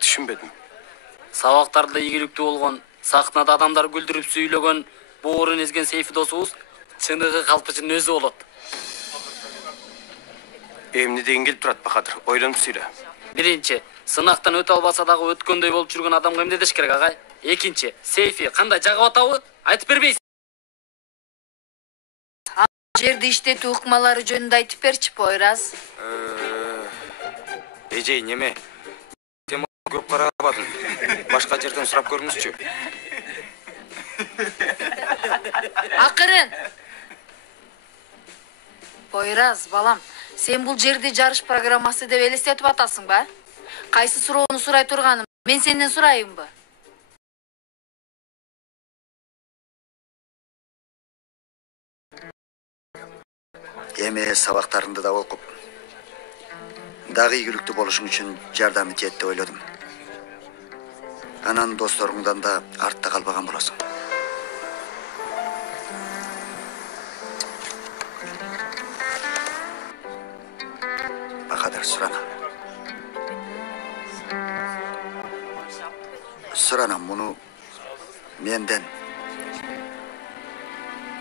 Түшүнбөдүм. Сабактарда ийгиликтүү болгон, сахнада адамдар күлдүрүп сүйлөгөн, боорун эзген Сейфи досубуз чыныгы калпычынын өзү болот. Эмне деген келип турат Бахадыр? Ойлонуп сүйлө. Биринчи, сынактан өтө албаса дагы өткөндөй болуп жүргөн адамга эмне деш керек, агай? Экинчи, Сейфи кандай жагып атабы? Айтып бербейсиз? Жерди иштетүү ыкмалары жөнүндө айтып берчи, Пойраз. Эжей, неме? Тема көп карабадым. Башка жерден сурап көрүңүзчү. Акырын. Пойраз, балам, сен бул жерди жарыш программасы деп элестетип атасыңбы? Кайсы суроону сурай турганым? Мен сенден сурайымбы? Эми сабактарыңды да окуп, дагы ийгиликтүү болушуң үчүн жардам этет деп ойлодум. Анан досторуңдан да артта калбаган болосуң. Бахадыр, сурана. Суранам, муну менден,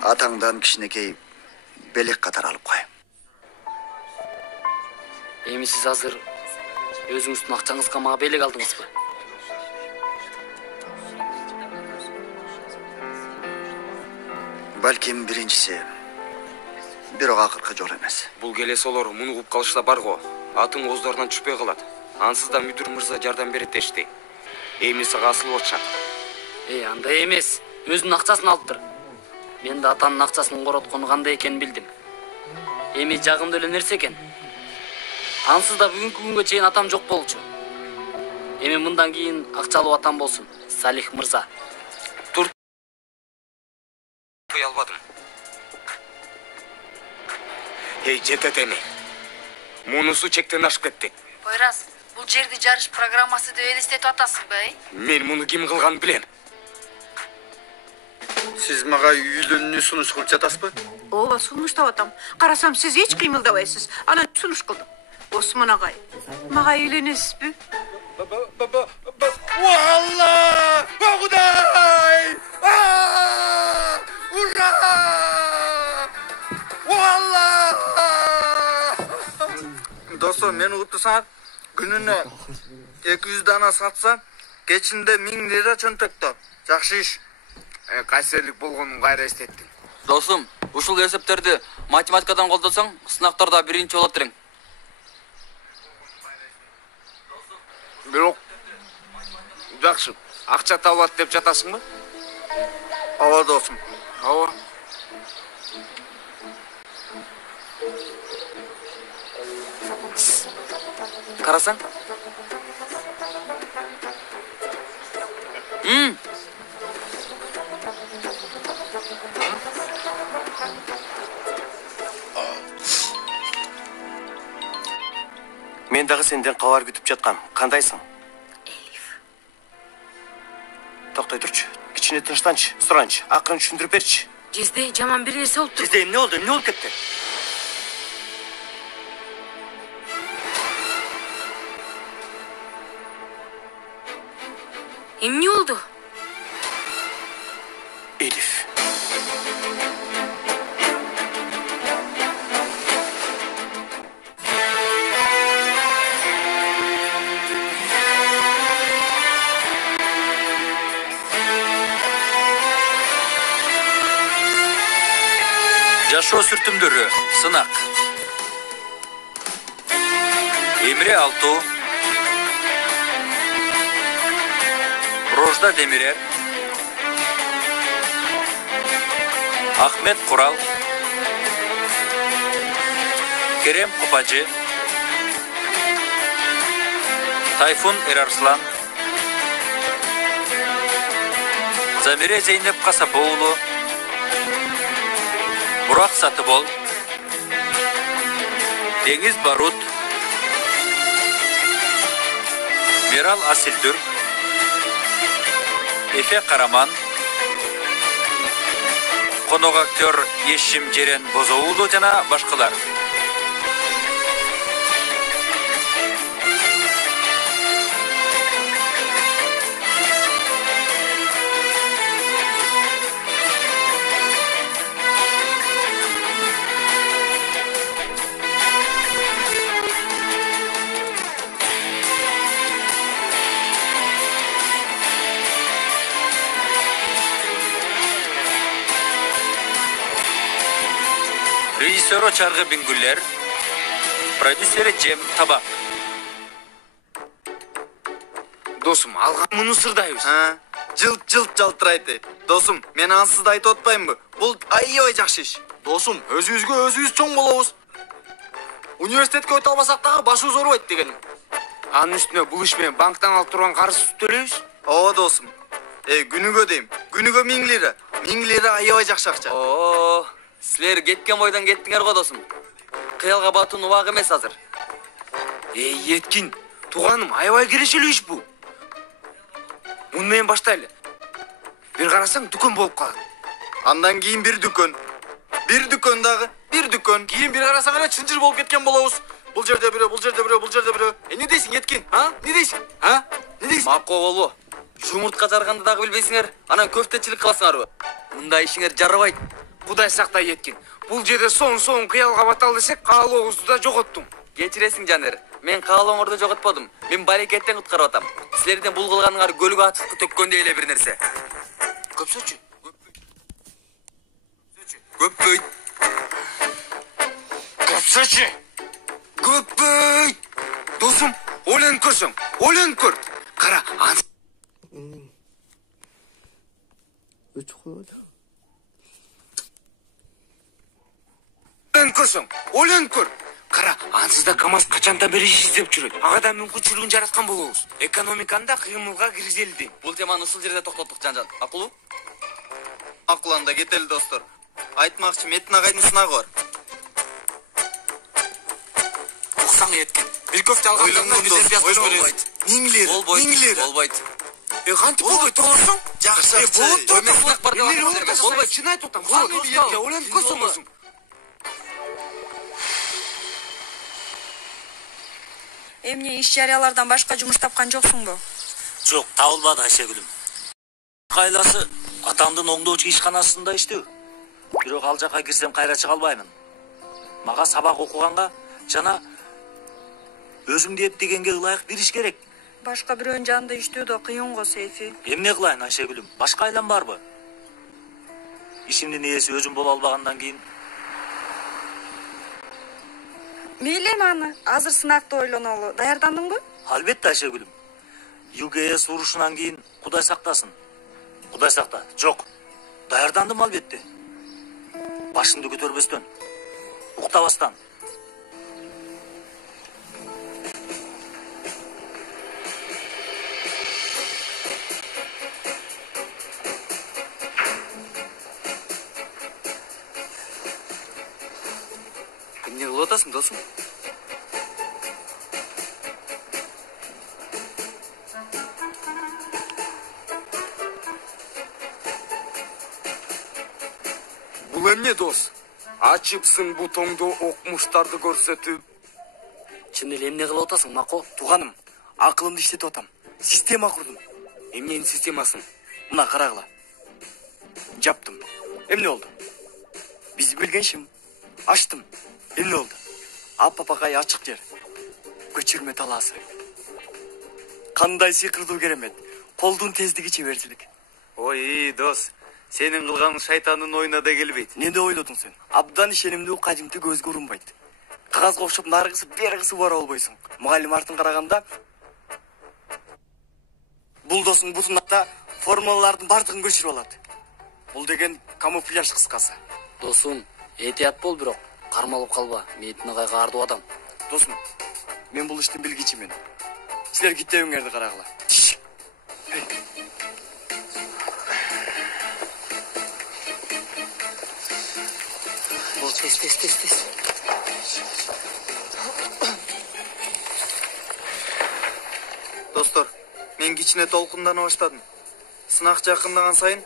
атаңдан кичинекей белек катар алып кой. Эми сиз азыр өзүңүздүн акчаңызга мага белек алдыңызбы? Балким биринчиси, бирок акыркы жол эмес. Бул келесолор муну угуп калышта бар го. Атың ооздарынан түшпөй калат. Ансыз да мүдүр мырза жардам берет дешти. Эми сага асылып атышат. Андай эмес. Өзүнүн акчасын алыптыр. Мен да атанын акчасын короткону кандай экенин билдим. Эми жагымдуу эле нерсе экен. Ансыз да бүгүнкү күнгө чейин атам жок болчу. Эми мындан кийин акчалуу атам болсун, Салих мырза. Тур. Кой албадым. Жетет эми. Мунусу чектен ашып кетти. Пойраз, бул жерди жарыш программасы деп элестетип атасыңбы? Мен муну ким кылганын билем. Siz mağa үйлөнүүнү сунуш кылып жатасызбы? Ооба, сунуштап атам. Карасам, сиз эч кыймылдабайсыз. Анан сунуш кылдым. Осмон агай, мага үйлөнөсүзбү? Алла! Кудай! Ура! Алла! Достор, мен угуптусаңар, күнүнө 200 дана сатсам, кечинде 1000 лира чөнтөктө. Жакшы иш. Кайсерлик болгонун кайра эстеттим. Досум, ушул эсептерди математикадан колдосоң, сынактарда биринчи болот элең. Бирок жакшы, акча табылат деп жатасыңбы? Ооба досум. Ооба. Карасаң? Мен дагы сенден кабар күтүп жаткам. Кандайсың? Элиф. Токтой турчу. Кичине тынчтанчы, суранчы. Акырын түшүндүрүп берчи. Жезде жаман бир нерсе болуптур. Сизде эмне болду? Эмне болуп кетти? Эмне болду? Элиф. Жашоо сүртүмдөрү, сынак. Эмре Алтуу, Рожда Демирер, Ахмет Курал, Керем Купажы, Тайфун Эрарслан, Замире Зейнеп Касапоулу, Бурак Сатыбол, Деңиз Барут, Мирал Асилдүр, Эфе Караман, конок актер Ешим Жерен Бозоулу жана башкалар. Режиссеры Чаргы Бингулер, продюсері Джем Табак. Досым, алған мұны сырдайбыз. Жылт жалтырайды. Досым, мен ансызды айтып отпаймынбы? Бұл аябай жакшы иш. Досым, өзүбүз чоң болобуз. Университетке өтө албасак дагы башыбыз оорубайт деген. Анын үстүнө бул иш менен банктан алып турган карызды төлөйбүз. Ооба досым. Күнүгө дейм. Күнүгө 1000 лира. 1000 лира аябай жакшы акча. Силер кеткен бойдан кеттиңер го досум. Кыялга батуунун убагы эмес азыр. Еткин, туганым, аябай келешелүү иш бул. Муну менен баштайлы. Бир карасаң дүкөн болуп калат. Андан кийин бир дүкөн. Бир дүкөн дагы, бир дүкөн. Кийин бир карасаң эле чынжыр болуп кеткен болобуз. Бул жерде бирөө, бул жерде бирөө, бул жерде бирөө. Эмне дейсиң, Еткин? Не дейсиң? Не дейсиң? Макко болбо. Жумуртка жарганды дагы билбейсиңер, анан көфтечилик кыласыңарбы? Мындай ишиңер жарабайт. Кудай сактай, Еткин. Бул жерде соң кыялга баталы десек, каалообузду да жоготтуң. Кечиресиң Жанер. Мен каалооңорду жоготподум. Мен барекеттен куткарып атам. Силердин бул кылганыңар көлгө ачыкты төккөндөй эле бир нерсе. Көпсөчү. Көппөйт. Көппөйт. Досым, ойлонуп көрсөң, ойлонуп көр. Кара, ансыз ойлонуп көр. Кара, ансызда КамАЗ качандан бери издеп жүрөт. Ага мүмкүнчүлүгүн жараткан болобуз. Экономиканда кыймылга киргизели дейм. Бул теманы ушул жерде токтоттук Жанжан. Акылуу? Акыланда кетели достор. Айтмакчы, Метин агайдын сынагы бар. Оксаң, Еткин. Бир көфтө алгандан бизден пияз бөлөбүз. 1000 лира. 1000 лира. Болбойт. Кантип болбойт турсуң? Жакшы акча. Болбойт, чын айтып атам. Ойлонуп көрсөң досум. Эмне иш жарыялардан башка жумуш тапкан жоксуңбу? Жок, табылбады Айшегүлүм. Кайласы атамдын оңдоочу ишканасында иштөө. Бирок ал жака кирсем кайра чыга албаймын. Мага сабак окуганга жана өзүмдү эптегенге ылайык бир иш керек. Башка бирөөнүн жанында иштөө да кыйын го, Сейфи. Эмне кылайын Айшегүлүм? Башка айлам барбы? Ишимдин ээси өзүм боло албагандан кийин Мейли аны, азыр сынакты ойлонолу. Даярдандыңбы? Албетте Айшегүлүм. ЮГС урушунан кийин Кудай сактасын. Кудай сакта. Жок. Даярдандым албетте. Башымды көтөрбөстөн, уктабастан. Эмне кылып атасың, досум? Бул эмне, дос? Ачыпсың бутоңду окмуштарды көрсөтүп. Чын эле эмне кылып атасың, Мако? Туганым, акылымды иштетип атам. Система курдум. Эмненин системасын? Мына карагыла. Жаптым. Эмне болду? Биз билген шим. Ачтым. Эмне болду? Аппакай ачык жер. Көчүрмө талаасы. Кандай сыйкырдуу керемет. Колдун тездиги чеберчилик. Ой, дос. Сенин кылганың шайтандын оюна да келбейт. Эмне ойлодуң сен? Абдан ишенимдүү кадимти көзгө урунбайт. Кагазга окшоп наргысы бергisi бара албайсың. Мугалим артын караганда бул досуң бутунда формулалардын бардыгын көчүрүп алат. Бул деген камуфляж кыскасы. Досум, этият бол бирок, кармалып калба. Метин агайга ардуу адам. Досум, мен бул иштин билгичимин. Силер китебиңерди карагыла. Бол, тез. Достор, мен кичине толкундана баштадым. Сынак жакындаган сайын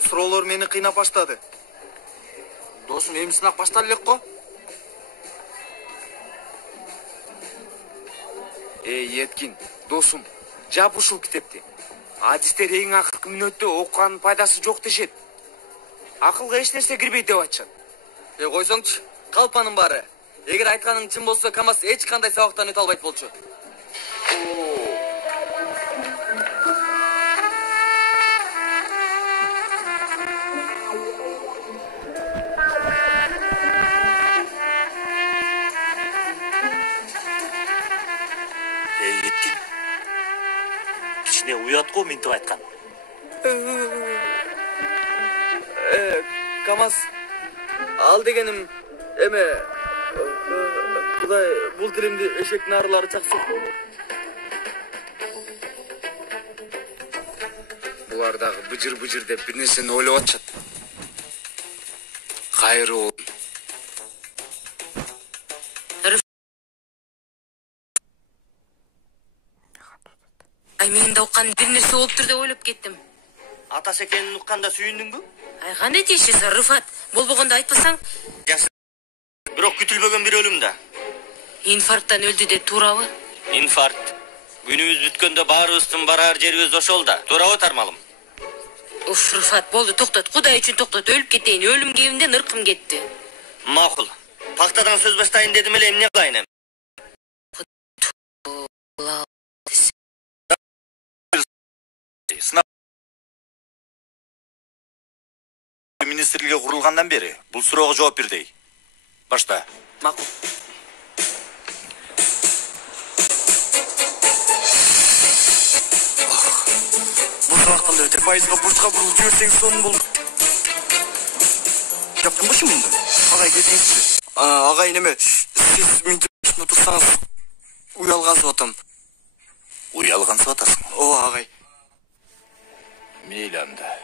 суроолор мени кыйнап баштады. Досум, эми сынак башталып элек го. Еткин, досум, жап ушул китепти. Адистер эң акыркы мүнөттө окуганын пайдасы жок дешет. Акылга эч нерсе кирбейт деп айтышат. Койсоңчу, калпанын баары. Эгер айтканың чын болсо, КамАЗ эч кандай сабактан өтө албайт болчу. ишине уят го минтип айткан. КамАЗ ал дегеним эме Кудай бул тилимди эшек нарылары чаксы. Булар дагы быжыр деп бир нерсени ойлоп атышат. Кайруу. Ай, менин да уккан бир нерсе болуптур деп ойлоп кеттим. Атасы экенин укканда сүйүндүңбү? Ай, кандай тийишесиң, Рыфат? Болбогондо айтпасаң. Жакшы. Бирок күтүлбөгөн бир өлүм да. Инфаркттан өлдү деп туурабы? Инфаркт. Күнүбүз бүткөндө баарыбыздын барар жерибиз ошол да. Туурабы Тармалым? Уф, Рыфат, болду, токтот. Кудай үчүн токтот. Өлүп кетейин. Өлүм кебимден ыркым кетти. Макул. Пактадан сөз баштайын дедим эле, эмне кылайын эми? Министрликке курулгандан бери бул суроого жооп бер дей. Башта. Макул. Бул сабактан да өтө пайызга бурчка бурулуп жиберсең сонун болот. Жаптым бу шумунду? Агай кетиңизчи. Агай неме? Сиз минтип турсаңыз уялгансып атам. Уялгансып атасың. Ооба, агай. Мейли анда.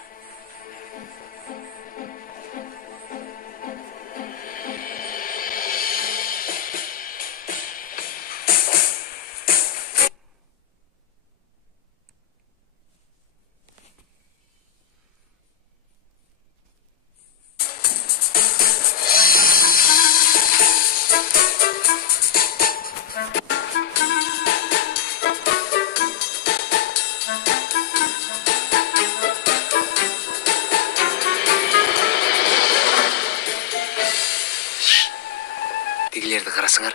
Тигилерди карасыңар.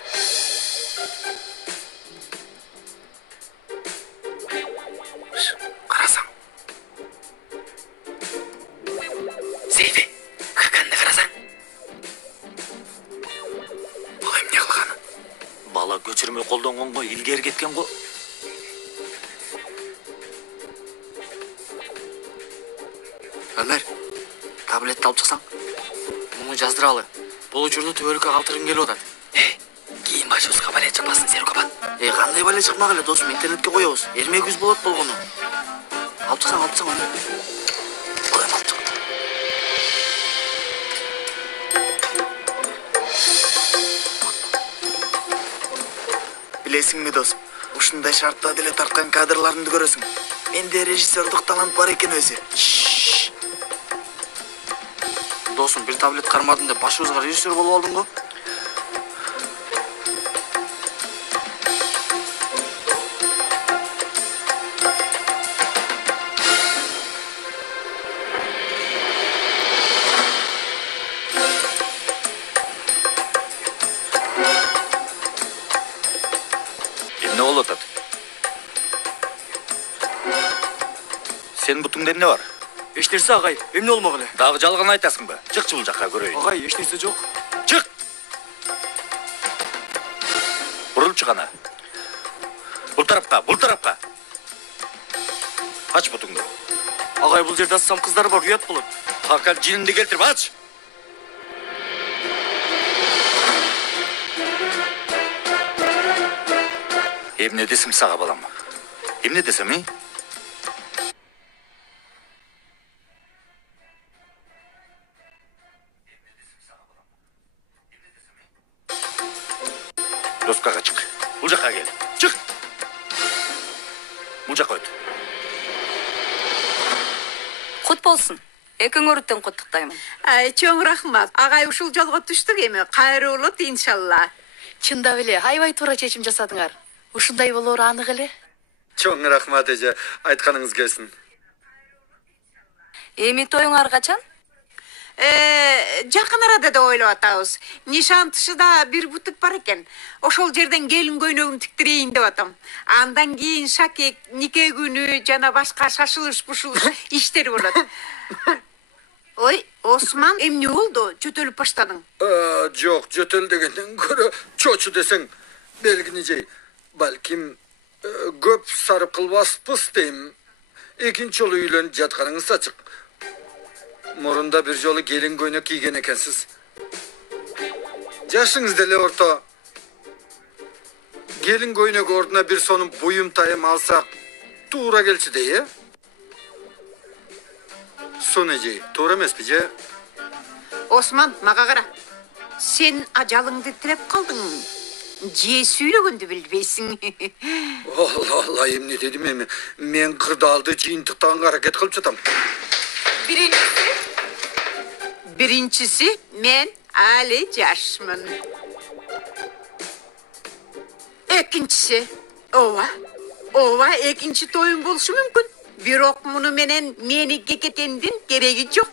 Карасаң. Сейфи, каканды карасаң. Бул эмне кылганы? Бала көчүрмө колдонгонго илгери кеткен го. Ömer, tablетти алып чыксаң. Муну жаздыралы. Бул учурду төбөлүккө калтыргым келип атат. Кийин башыбызга бале чыкпасын, Серукабат. Кандай бале чыкмак эле, досум, интернетке коебуз. Эрмегибиз болот болгону. Алып чыксаң, аны. Коем алып чык. Билесиңби, досум, ушундай шартта деле тарткан кадрларыңды көрөсүң. Менде режиссердук талант бар экен өзү. Досум, бир таблет кармадым деп башыбызга режиссер болуп алдың го? Эмне болуп атат? Сен бутуңда эмне бар? Эч нерсе, агай. Эмне болмок эле? Дагы жалган айтасыңбы? Чыкчы бул жакка көрөйүн. Агай, эч нерсе жок. Чык! Бурулуп чык ана. Бул тарапка. Ач бутуңду. Агай, бул жерде ачсам кыздар бар, уят болот. Хакан жининди келтирип ач. Эмне десем сага балам? Эмне десем, Доскага чык. Бул жакка кел. Чык. Бул жакка өт. Кут болсун. Экөөңөрдөн куттуктаймын. Чоң рахмат. Агай ушул жолго түштүк эми. Кайруу болот иншалла. Чындап эле, аябай туура чечим жасадыңар. Ушундай болоору анык эле. Чоң рахмат эже, айтканыңыз келсин. Эми тоюңар качан? Жакын арада деп ойлоп атабыз. Нишан тышыда бир бутук бар экен. Ошол жерден келин көйнөгүн тиктирейин деп атам. Андан кийин шакек, нике күнү жана башка шашылыш-бушулуш иштер болот. Ой, Осман, эмне болду? Жөтөлүп баштадың? Жок, жөтөл дегенден көрө чочу десең, белгини жей. Балким Көп sarıp kılbaspız deyim. Ekinci yolu үйленіп жатқаныңыз açık. Murunda bir jolu gelin көйнек kiygen ekensiz. Yaşınız dele orta. Gelin көйнек orduna bir sonun buyum tayım alsak tuğra gelsi diye. Soneci, tuğra emespi je? Osman, maga qara. Sen ajalыңды tirep kaldың. Je süylөгөндү билбейсиң. Allah Allah, emne dedim emi. Men kırdaldı jıyıntıktan hareket kılıp jatam. Birincisi, men ali yaşmın. Ekinçisi, ova ekinci toyun boluşu mümkün. Birok munu menen meni keketendin gereği yok.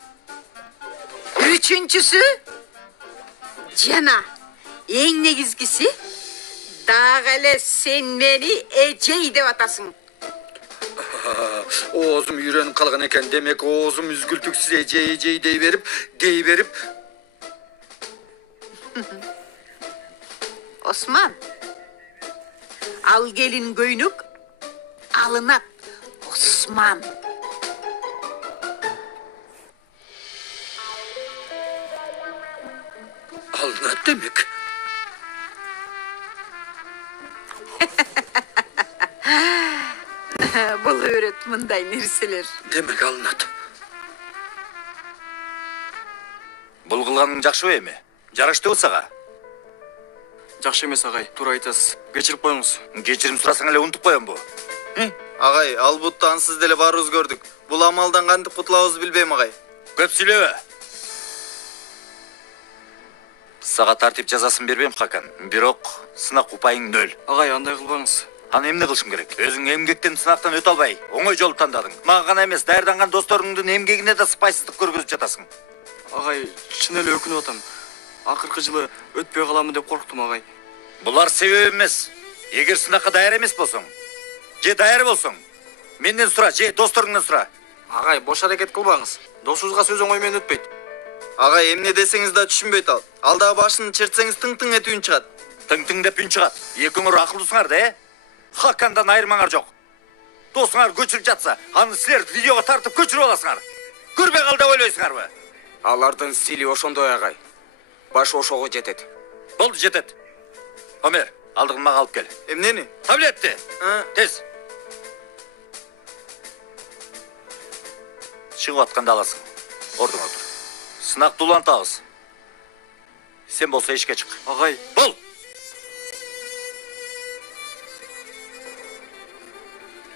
Üçüncüsü, jana, en negizgisi, dağale sen meni ecey dep atasың. Oğuzum yürenip kalgan eken demek oğuzum üzgültüksüz ecey dey verip. Osman, al gelin göynük, alınat. Osman. Alınat demek. Бұл өрет мындай нерселер. Demek alınat. Бұл қылғаның жақшы эми? Жарашты сага? Жакшы эмес агай, туура айтасыз. Кечирип коюңуз. Кечирим сурасаң эле унутуп коем бу. Агай, албутта ансыз деле барыбыз көрдүк. Бул амалдан кантип кутулабызды билбейм агай. Көп сүйлөбө. Сага тартип жазасын бербейм Хакан. Бирок сынак упайың 0. Агай, андай кылбаңыз. Аны эмне кылышым керек? Өзүң эмгектен сынактан өтө албай, оңой жол тандадың. Мага гана эмес, даярданган досторуңдун эмгегине да сыпайсыздык көргөзүп жатасың. Агай, чын эле өкүнүп атам. Акыркы жылы өтпөй каламын деп корктум агай. Булар себеп эмес. Эгер сынакка даяр эмес болсоң, же даяр болсоң, менден сура, же досторуңдан сура. Агай, бош аракет кылбаңыз. Досуңузга сөз оңой менен өтпөйт. Агай, эмне десеңиз да түшүнбөйт ал. Алда башын чертсеңиз тың-тың этип үн чыгат. Тың-тың деп үн чыгат. Экөөңөр акылдуусуңар да, Хакандан айырмаңар жок. Досуңар көчүрүп жатса, аны силер видеого тартып көчүрүп аласыңар. Көрбөй кал деп ойлойсуңарбы? Алардын стили ошондой агай. Баш ошого жетет. Болду, жетет. Омер, алдыгын мага алып кел. Эмнени? Таблетти. Тез. Чыгып атканда аласың. Ордуңа отур. Сынакты улантабыз. Сен болсо ишке чык. Агай, Бол.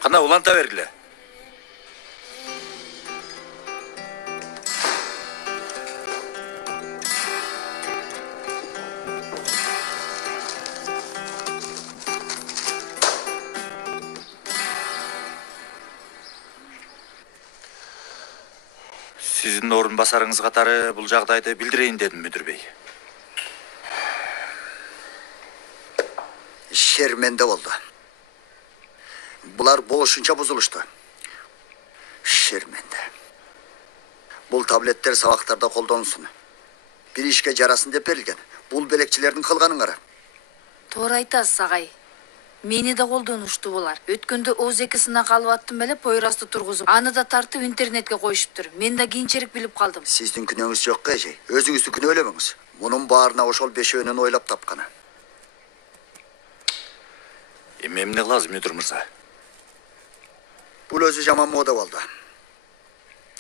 Кана уланта бергиле. Сиздин орун басарыңыз катары бул жагдайды билдирейин дедим, мүдүр бей. Şermende oldu. Bular boluşunca bozuluştu. Şermende. Bul tabletler sabaklarda koldanılsın. Bir işke jarasın dep berilgen. Bul belekçilerдің kılganın ara. Туура айтасыз агай. Мени да колдонушту булар. Өткөндө Оз2 сынак алып аттым эле поyrасты тургузуп, аны да тартып интернетке коюшуптур. Мен да кийинчерээк билип калдым. Sizdin күнөөңүз жок эже. Өзүңүздү күнөөлөмөңүз. Мунун баарына ошол бешөөнүн ойлоп тапканы. Эмне кылабыз, мүдүр мырза? Бул өзү жаман мода болду.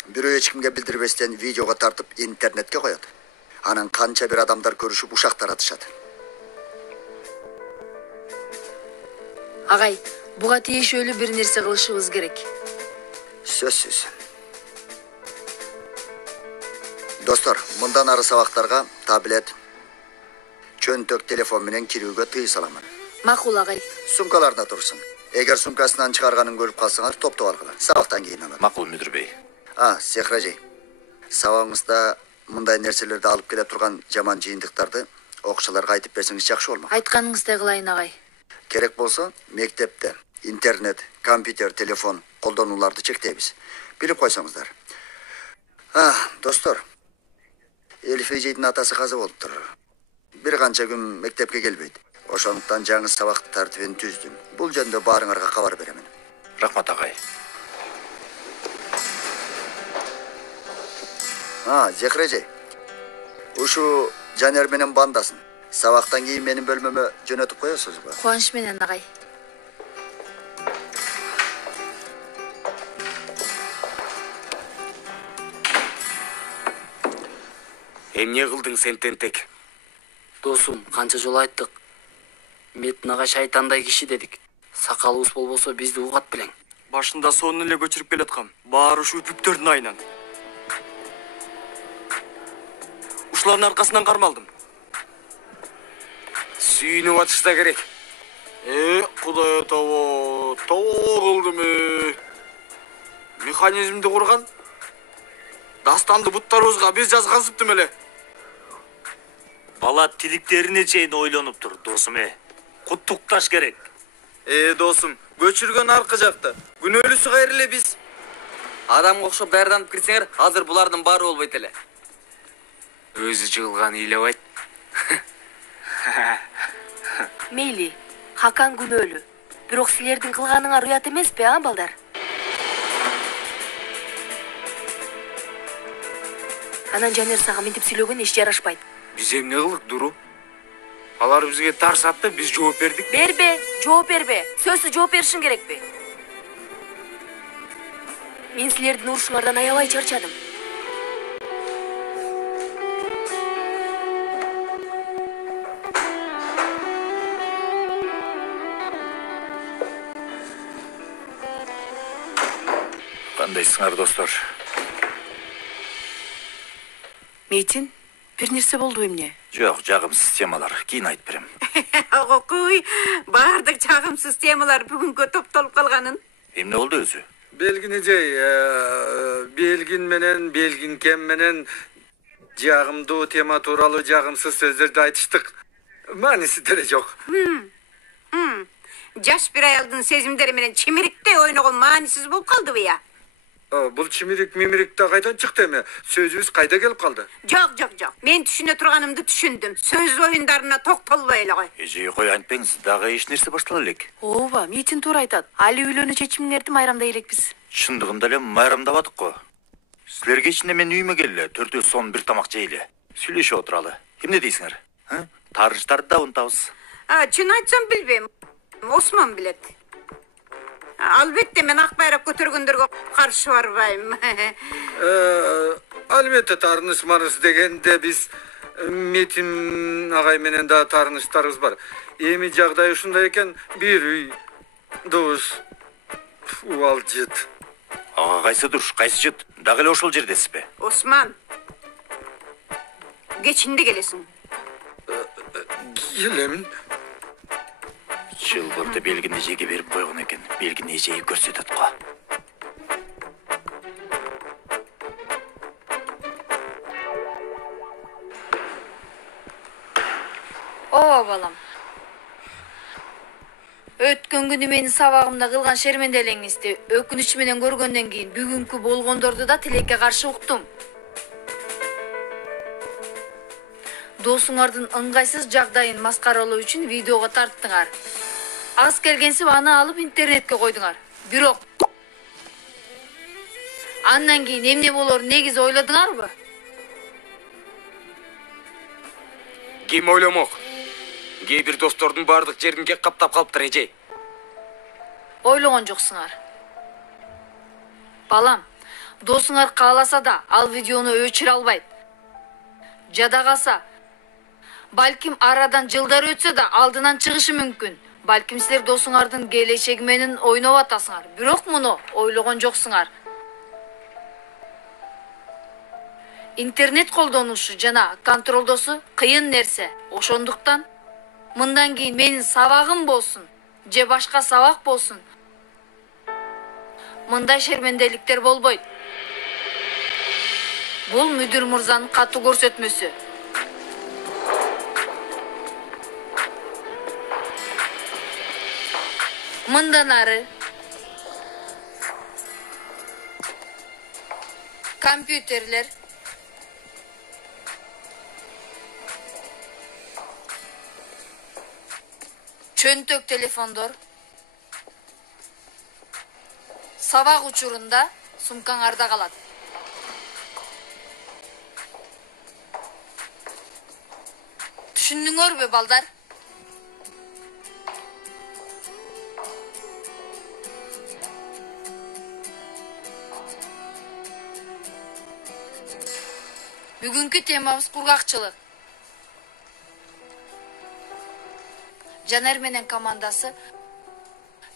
Бирөө эч кимге билдирбестен видеого тартып интернетке коет. Анан канча бир адамдар көрүшүп ушак таратышат. Агай, буга тиешелүү бир нерсе кылышыбыз керек. Сөзсүз. Достор, мындан ары сабактарга таблет, чөнтөк телефон менен кирүүгө тыйым саламын. Макул агай. Сумкаларына турсын. Эгер сумкасынан чыгарганын көрүп калсаңар, топтоп алгыла. Сабактан кийин алам. Макул, мүдүр бей. Сехражей. Сабагыңызда мындай нерселерди алып келе турган жаман жыйынтыктарды окуучуларга айтып берсеңиз жакшы болмок. Айтканыңыздай кылайын агай. Керек болсо, мектепте интернет, компьютер, телефон колдонууларды чектейбиз. Билип койсоңуздар. Достор. Элиф эжейдин атасы каза болуптур. Бир канча күн мектепке келбейт. Ошондуктан жаңы сабак тартибин түздүм. Бул жөнүндө баарыңарга кабар беремин. Рахмат агай. Зехрежей. Ушу Жанер менен бандасын. Сабактан кийин менин бөлмөмө жөнөтүп коесузбу? Кубаныч менен агай. Эмне кылдың сен тентек? Досум, канча жолу айттык. Метин агай шайтандай киши дедик. Сакалыбыз болбосо бизди угат белең. Башында сонун эле көчүрүп келаткам. Баары ушу үпүктөрдүн айынан. Ушулардын аркасынан кармалдым. Сүйүнүп атышса керек. Кудай табо кылдым. Механизмди курган. Дастанды буттарыбызга биз жазгансыптым эле. Бала тиликтерине чейин ойлонуп тур, досум. Куттукташ керек. Досум, көчүргөн аркы жакта. Күнөөлүүсү кайры эле биз. Адамга окшоп даярданып кирсеңер, азыр булардын баары болбойт эле. Өзү жыгылган ыйлабайт. Мейли, Хакан күнөөлүү. Бирок силердин кылганыңар уят эмеспи, балдар? Анан Жанер сага мынтип сүйлөгөн иш жарашпайт. Биз эмне кылдык, Дуру? Алар бизге тарс атты, биз жооп бердик. Бербе, жооп бербе. Сөзсүз жооп беришиң керекпи? Мен силердин урушуңардан аябай чарчадым. Кандайсыңар, достор? Метин, бир нерсе болду эмне? Жок, жагымсыз темалар. Кийин айтып берем. Окуй, баардык чагымсыз темалар бүгүнгө топтолуп калганын. Эмне болду өзү? Белгини жей, белгин менен, белгин кем менен жагымдуу тема тууралуу жагымсыз сөздөрдү айтыштык. Мааниси деле жок. Жаш бир аялдын сезимдери менен чимириктей ойногон маанисиз болуп калдыбы я? Бул чимирик да кайдан чыкты эми? Сөзүбүз кайда келип калды? Жок. Мен түшүнө турганымды түшүндүм. Сөз оюндарына токтолбой эле кой. Эже, кой антпеңиз, дагы эч нерсе баштала элек. Ооба, Метин туура айтат. Али үйлөнүү чечимиңерди майрамдай элекпиз. Чындыгында эле майрамдабадык го. Силер кечинде мен үйүмө келе, төртөө сонун бир тамак жейле. Сүйлөшүп отуралы. Эмне дейсиңер? Таарынычтарды да унутабыз. Чын айтсам билбейм. Осман билет. Албетте мен ак байрак көтөргөндөргө каршы барбайм. Албетте таарыныш дегенде биз Метин агай менен да таарыныштарыбыз бар. Эми жагдай ушундай экен, бир үй, добуш, убал жыт. Ага, кайсы душ, кайсы жыт? Дагы эле ошол жердесизби? Осман, кечинде келесиң. Келемин. Чылбырды Белгин эжеге берип койгон экен. Белгин эжеyi көрсөтөт го. Ооба балам. Өткөн күнү менин сабагымда кылган шерменделеңизди өкүнүч менен көргөндөн кийин бүгүнкү болгондорду да тилекке каршы уктум. Досуңардын ыңгайсыз жагдайын маскаралоо үчүн видеого тарттыңар. Аз келгенсип аны алып интернетке койдуңар. Бирок андан кийин эмне болорун негизи ойлодуңарбы? Ким ойломок? Кээ бир достордун баардык жерин кек каптап калыптыр, эже. Ойлогон жоксуңар. Балам, досуңар кааласа да ал видеону өчүрө албайт. Жада калса, балким арадан жылдар өтсө да алдынан чыгышы мүмкүн. Балким силер досуңардын келечеги менен ойноп атасыңар. Бирок муну ойлогон жоксуңар. Интернет колдонушу жана контролдосу кыйын нерсе. Ошондуктан мындан кийин менин сабагым болсун, же башка сабак болсун, мындай шерменделиктер болбойт. Бул мүдүр мырзанын катуу көрсөтмөсү. Мындан ары компьютерлер, чөнтөк телефондор, сабак учурунда сумкаңарда калат. Түшүндүңөрбү, балдар? Бүгүнкү темабыз кургакчылык. Жанар менен командасы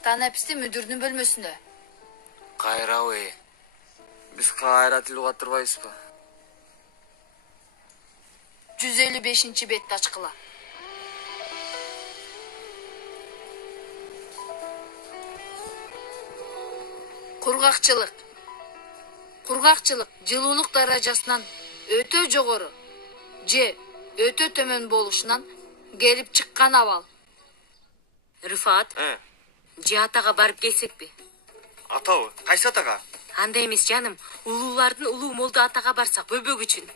Танаписти мүдүрдүн бөлмөсүндө. Кайрабы? Биз кайра тил уга турбайбызбы? 155 бетти ачкыла. Кургакчылык. Кургакчылык жылуулук даражасынан өтө жогору же өтө төмөн болушунан келип чыккан абал. Рыфат, же атага барып келсекпи? Атабы? Кайсы атага? Андай эмес жаным, улуулардын улуу молду атага барсак бөбөк үчүн.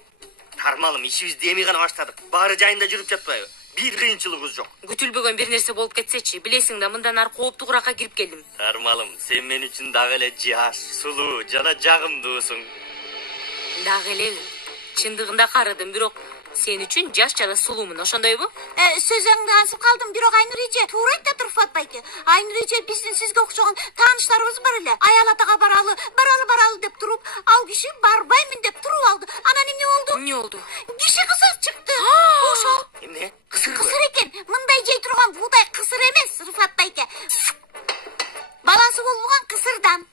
Тармалым, ишибизди эми гана баштадык. Баары жайында жүрүп жатпайбы? Бир кыйынчылыгыбыз жок. Күтүлбөгөн бир нерсе болуп кетсечи, билесиң да мындан ары кооптугуракка кирип келдим. Тармалым, сен мен үчүн дагы эле жаш, сулуу жана жагымдуусуң. Дагы элеби? Чындыгында карадым, бирок сен үчүн жаш жана сулуумун, ошондойбу? Сөзүңдү аңсып калдым, бирок Айнур эже туура айтып туруп атпайбы? Айнур эже биздин сизге окшогон тааныштарыбыз бар эле. Аял атага баралы деп туруп, ал киши барбаймын деп туруп алды. Анан эмне болду? Эмне болду? Киши кысыр чыкты. Ошол. Эмне? Кысырбы? Кысыр экен. Мындай жей турган буудай кысыр эмес, Рыфат байке. Баласы болбогон кысырдан.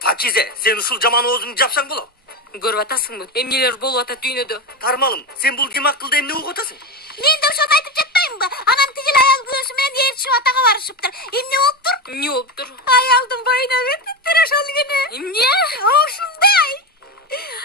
Пакизе, сен ушул жаман оозуңду жапсаң болот. Көрүп атасыңбы? Эмнелер болуп атат дүйнөдө? Тармалым, сен бул ким акылда эмне угуп атасың? Мен да ошону айтып жатпаймынбы? Анан тигил аял күйөөсү менен ээрчип атага барышыптыр. Эмне болуптур? Эмне болуптур? Аялдын боюна беттиптир ошол күнү. Эмне? Ушундай.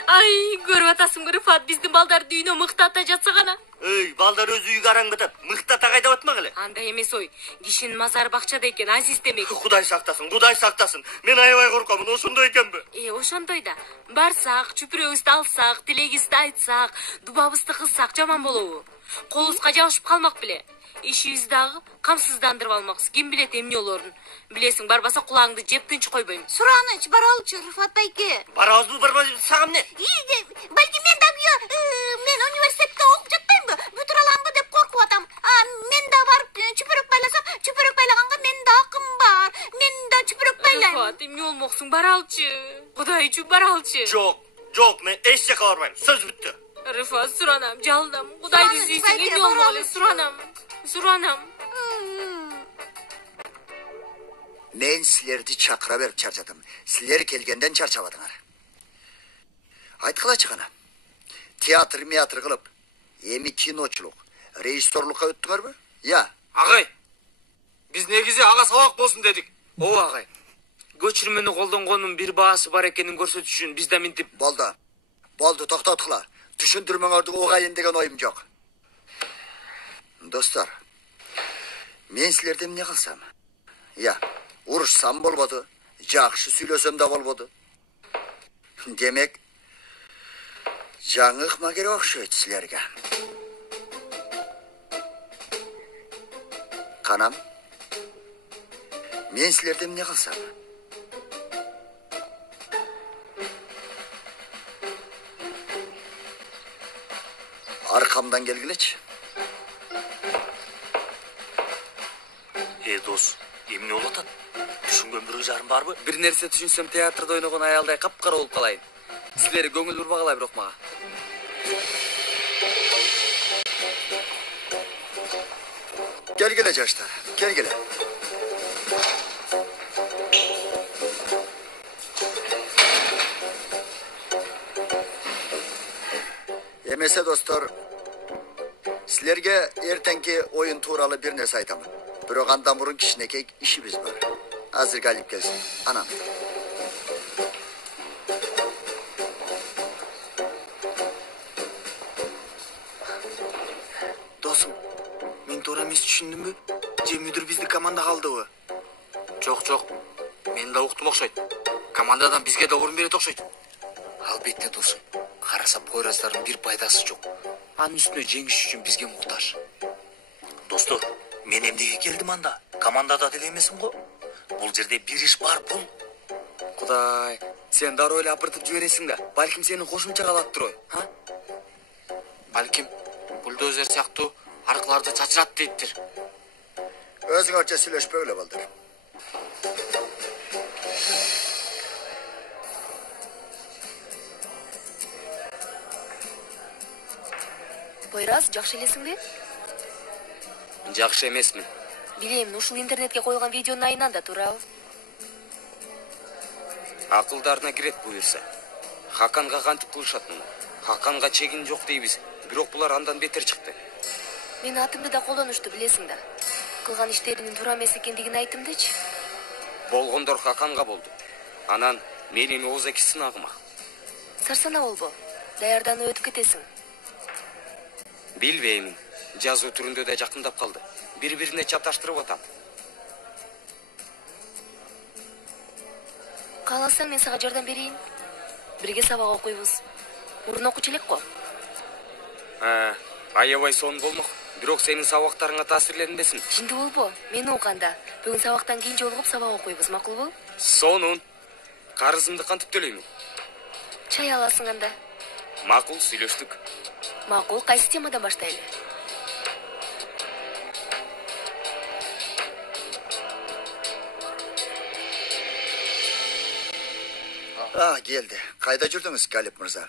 Ай, көрүп атасыңбы, Рыфат, биздин балдар дүйнө мыктата жатса гана. Эй, балдар өзү үйгө араңдатат. Мыктата кайдап атмак эле. Андай эмес ой. Кишинин мазары бакчада экен, Азиз демек. Кудай сактасын, Кудай сактасын. Мен аябай коркомун, ошондой экенби? Ошондой да. Барсак, чүпүрөбүздү алсак, тилегибизди айтсак, дубабызды кылсак жаман болобу? Колубузга жабышып калмак беле. Ишибизди дагы камсыздандырып алмаксыз. Ким билет эмне болорун. Билесиң, барбаса кулагыңды жеп тынч койбойм. Сураныч, баралычы, Рыфат байке. Барабызбы, барбайбызбы, сага эмне? Балки мен дагы мен университетте окуп жатпаймынбы? Бүтүр аламбы деп коркуп атам. Мен да барып чүпүрөк байласам, чүпүрөк байлаганга менин да акым бар. Мен да чүпүрөк байлайм. Рыфат, эмне болмоксуң, баралчы. Кудай үчүн баралчы. Жок, мен эч жака барбайм. Сөз бүттү. Рыфат, суранам, жалынам. Кудайды сүйсүң, эмне болмок эле, суранам. Мен силерди чакыра берип чарчадым. Силер келгенден чарчабадыңар. Айткылачы гана. Театр кылып, эми киночулук, режиссерлукка өттүңөрбү? Я. Агай. Биз негизи ага сабак болсун дедик. Ооба агай. Көчүрмөнү колдонгондун бир баасы бар экенин көрсөтүш үчүн биз да минтип. Болду, токтоткула. Түшүндүрмөңөрдү угайын деген оюм жок. Достор, мен силерди эмне кылсам? Я, урушсам болбоду, жакшы сүйлөсөм да болбоду. Демек, жаңы ыкма керек окшойт силерге. Канам, мен силерди эмне кылсам? Аркамдан келгилечи. Дос, эмне болуп атат? Түшүнгөн бирөө жарым барбы? Бир нерсе түшүнсөм театрда ойногон аялдай капкара болуп калайын. Силер көңүл бурбагыла бирок мага. Келгиле жаштар, келгиле. Эмесе достор, силерге эртеңки оюн тууралуу бир нерсе айтамын. Бирок андан мурун кичинекей ишибиз бар. Азыркы алып келсин. Анан. Досум, мен туура эмес түшүндүмбү? Же мүдүр бизди команда калдыбы? Жок. Мен да уктум окшойт. Командадан бизге да орун берет окшойт. Албетте досум. Караса пойраздардын бир пайдасы жок. Анын үстүнө жеңиш үчүн бизге муктаж. Достор, Мен эмнеге келдим анда? Командада деле эмесмин го. Бул жерде бир иш бар, бул. Кудай, сен дароо эле апыртып жибересиң да. Балким сени кошумча калат турбайбы, а? Балким бульдозер сыяктуу аркыларды чачырат дейттир. Өзүңөрчө сүйлөшпөгүлө балдар. Бойраз, жакшы элесиңби? Жакшы эмесмин. Билем, ушул интернетке койгон видеонун айынан да туурабы? Акылдарына кирет буюрса. Хаканга кантип кылышат муну? Хаканга чегин жок дейбиз. Бирок булар андан бетер чыкты. Мен атымды да колдонушту, билесиң да. Кылган иштеринин туура эмес экендигин айтымдычы. Болгондор Хаканга болду. Анан менин Озеки сынагыма. Сарсана болбо. Даярданып өтүп кетесиң. Билбеймин. Жазуу түрүндө да жакындап калды. Бири-бирине чаташтырып атам. Кааласаң мен сага жардам берейин. Бирге сабак окуйбуз. Мурун окучу элек го. Аябай сон болмок. Бирок сенин сабактарыңа таасирлендесин. Жинди болбо. Мен укканда бүгүн сабактан кийин жолугуп сабак окуйбуз, макулбу? Сонун. Карызымды кантип төлөймүн? Чай аласың анда. Макул, сүйлөштүк. Макул, кайсы темадан баштайлы? Келди. Кайда жүрдүңүз, Галип мырза?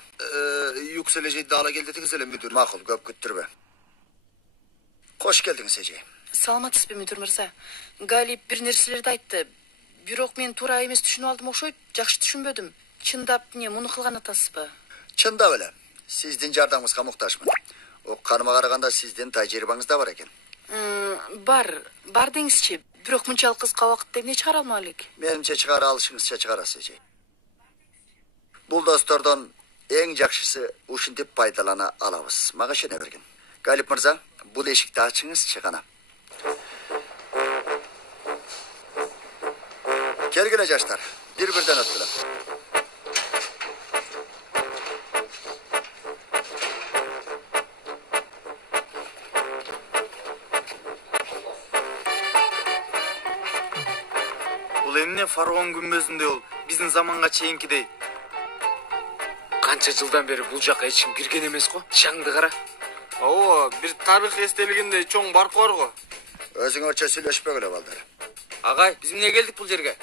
Yüksel Ece'yi ала келди дегизеле müdür. Макул, көп күттүрбө. Кош келдиңиз, Эже. Саламатсызбы, мүдүр мырза? Галип бир нерселерди айтты. Бирок мен туура эмес түшүнүп алдым окшойт. Жакшы түшүнбөдүм. Чындап муну кылган атасызбы? Чындап эле. Сиздин жардамыңызга муктажмын. Укканыма караганда сиздин тажрыйбаңыз да бар экен. Бар деңизчи. Бирок мынчалык кыска убакытта эмне чыгара алмак элек? Менимче чыгара алышыңызча чыгарасыз, Эже. Бул достордон эң жакшысы ушинтип пайдалана алабыз. Мага ишене бергин. Галип мырза, бул эшикти ачыңызчы гана. Келгиле жаштар, бир-бирден өткүлө. Бул эмне фараон күмбөзүндө ол биздин заманга чейинкидей. Канча жылдан бери бул жака эч ким кирген эмес го? Шаңды кара. Ооба, бир тарых эстелигиндей чоң барк бар го. Өзүңөрчө сүйлөшпөгүлө балдар. Агай, биз эмне келдик бул жерге?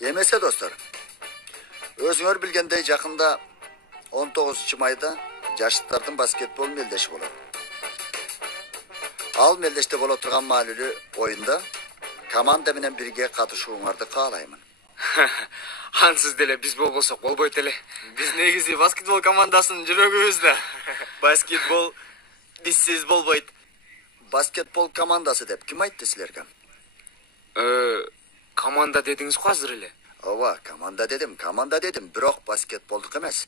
Эмесе достор. Өзүңөр билгендей жакында 19-майда жаштардын баскетбол мелдеши болот. Ал мелдеште боло турган маанилүү оюнда команда менен бирге катышууңарды каалаймын. Ансыз деле биз болбосок болбойт эле. Биз негизи баскетбол командасынын жүрөгүбүз да. Баскетбол бизсиз болбойт. Баскетбол командасы деп ким айтты силерге? Команда дедиңиз го азыр эле. Ооба, команда дедим, бирок баскетболдук эмес.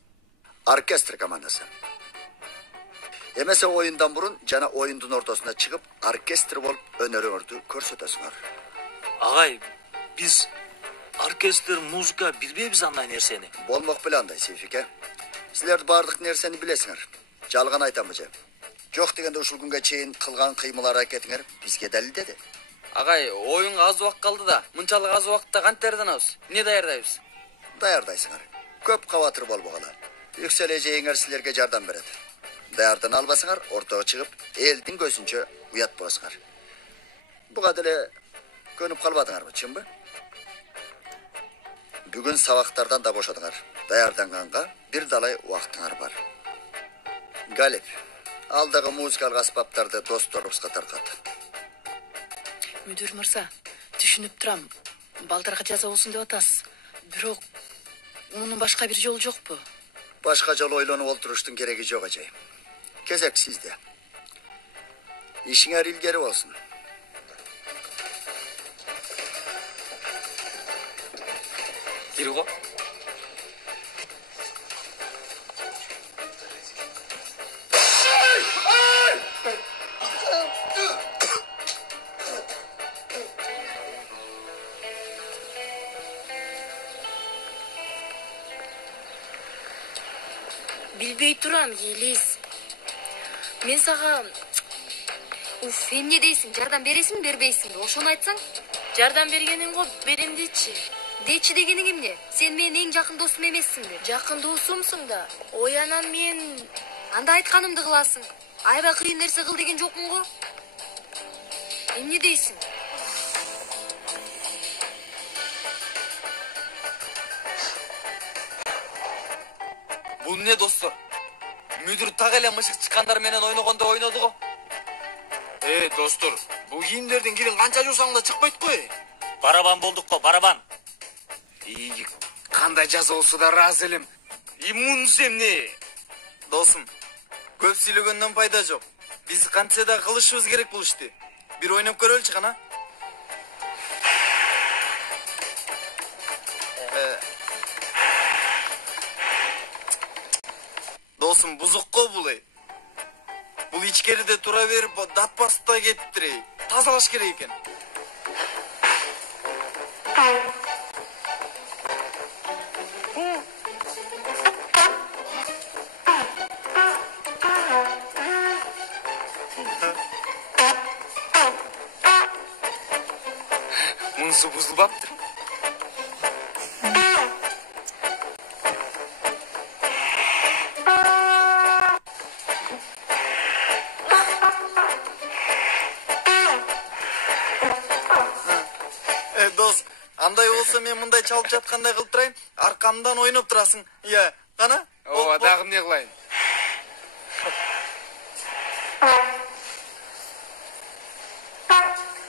Оркестр командасы. Эмесе оюндан мурун жана оюндун ортосуна чыгып, оркестр болуп өнөрүңөрдү көрсөтөсүңөр. Агай, биз оркестр, музыка билбейбиз андай нерсени. Болмок беле андай, Сейфике. Силер бардык нерсени билесиңер. Жалган айтамбы же? Жок дегенде ушул күнгө чейин кылган кыймыл аракетиңер бизге далилдеди. Агай, оюнга аз убакыт калды да, мынчалык аз убакытта кантип даярданабыз? Эмне даярдайбыз? Даярдайсыңар. Көп кабатыр болбогола. Yüksel Ece'ңер силерге жардам берет. Даярдана албасыңар, ортого чыгып, элдин көзүнчө уят болосуңар. Буга деле көнүп калбадыңарбы, чынбы? Бүгүн сабактардан да бошодуңар. Даярданганга бир далай убактыңар бар. Галип, алдагы музыкалык аспаптарды досторубузга таркат. Мүдүр мырза, түшүнүп турам. Балдарга жаза болсун деп атасыз. Бирок мунун башка бир жолу жокпу? Башка жол ойлонуп олтуруштун кереги жок, Эже. Кезек сизде. Ишиңер илгери болсун. Бир го. Билбей турам, Елис. Мен сага Уф, эмне дейсиң? Жардам бересиңби, бербейсиңби? Ошону айтсаң? Жардам бергениң го, берем дейчи. Дейчи дегениң эмне? Сен менин эң жакын досум эмессиңби? Жакын доосумсуң да. Оянан мен Анда айтканымды кыласың. Аябай кыйын нерсе кыл деген жокмун го. Эмне дейсиң? Бул эмне достор? Мүдүр так эле мышык чыккандар менен ойногондо ойноду го. Достор, бул кийимдердин кирин канча жуусаң да чыкпайт го. Барабан болдук го, барабан. Кандай жаза болсо да ыраазы элем. Мунусу эмне? Досум, көп сүйлөгөндөн пайда жок. Биз кантсе да кылышыбыз керек бул ишти. Бир ойноп көрөлүчү кана. Досум, бузукко бул. Бул ичкериде тура берип, датпаста кетиптир. Тазалаш керек экен. Мунусу бузулбаптыр. Дос, андай болсо мен мындай чалып жаткандай кылып турайын, аркамдан ойноп турасың. Ия, кана? Ооба, дагы эмне кылайын?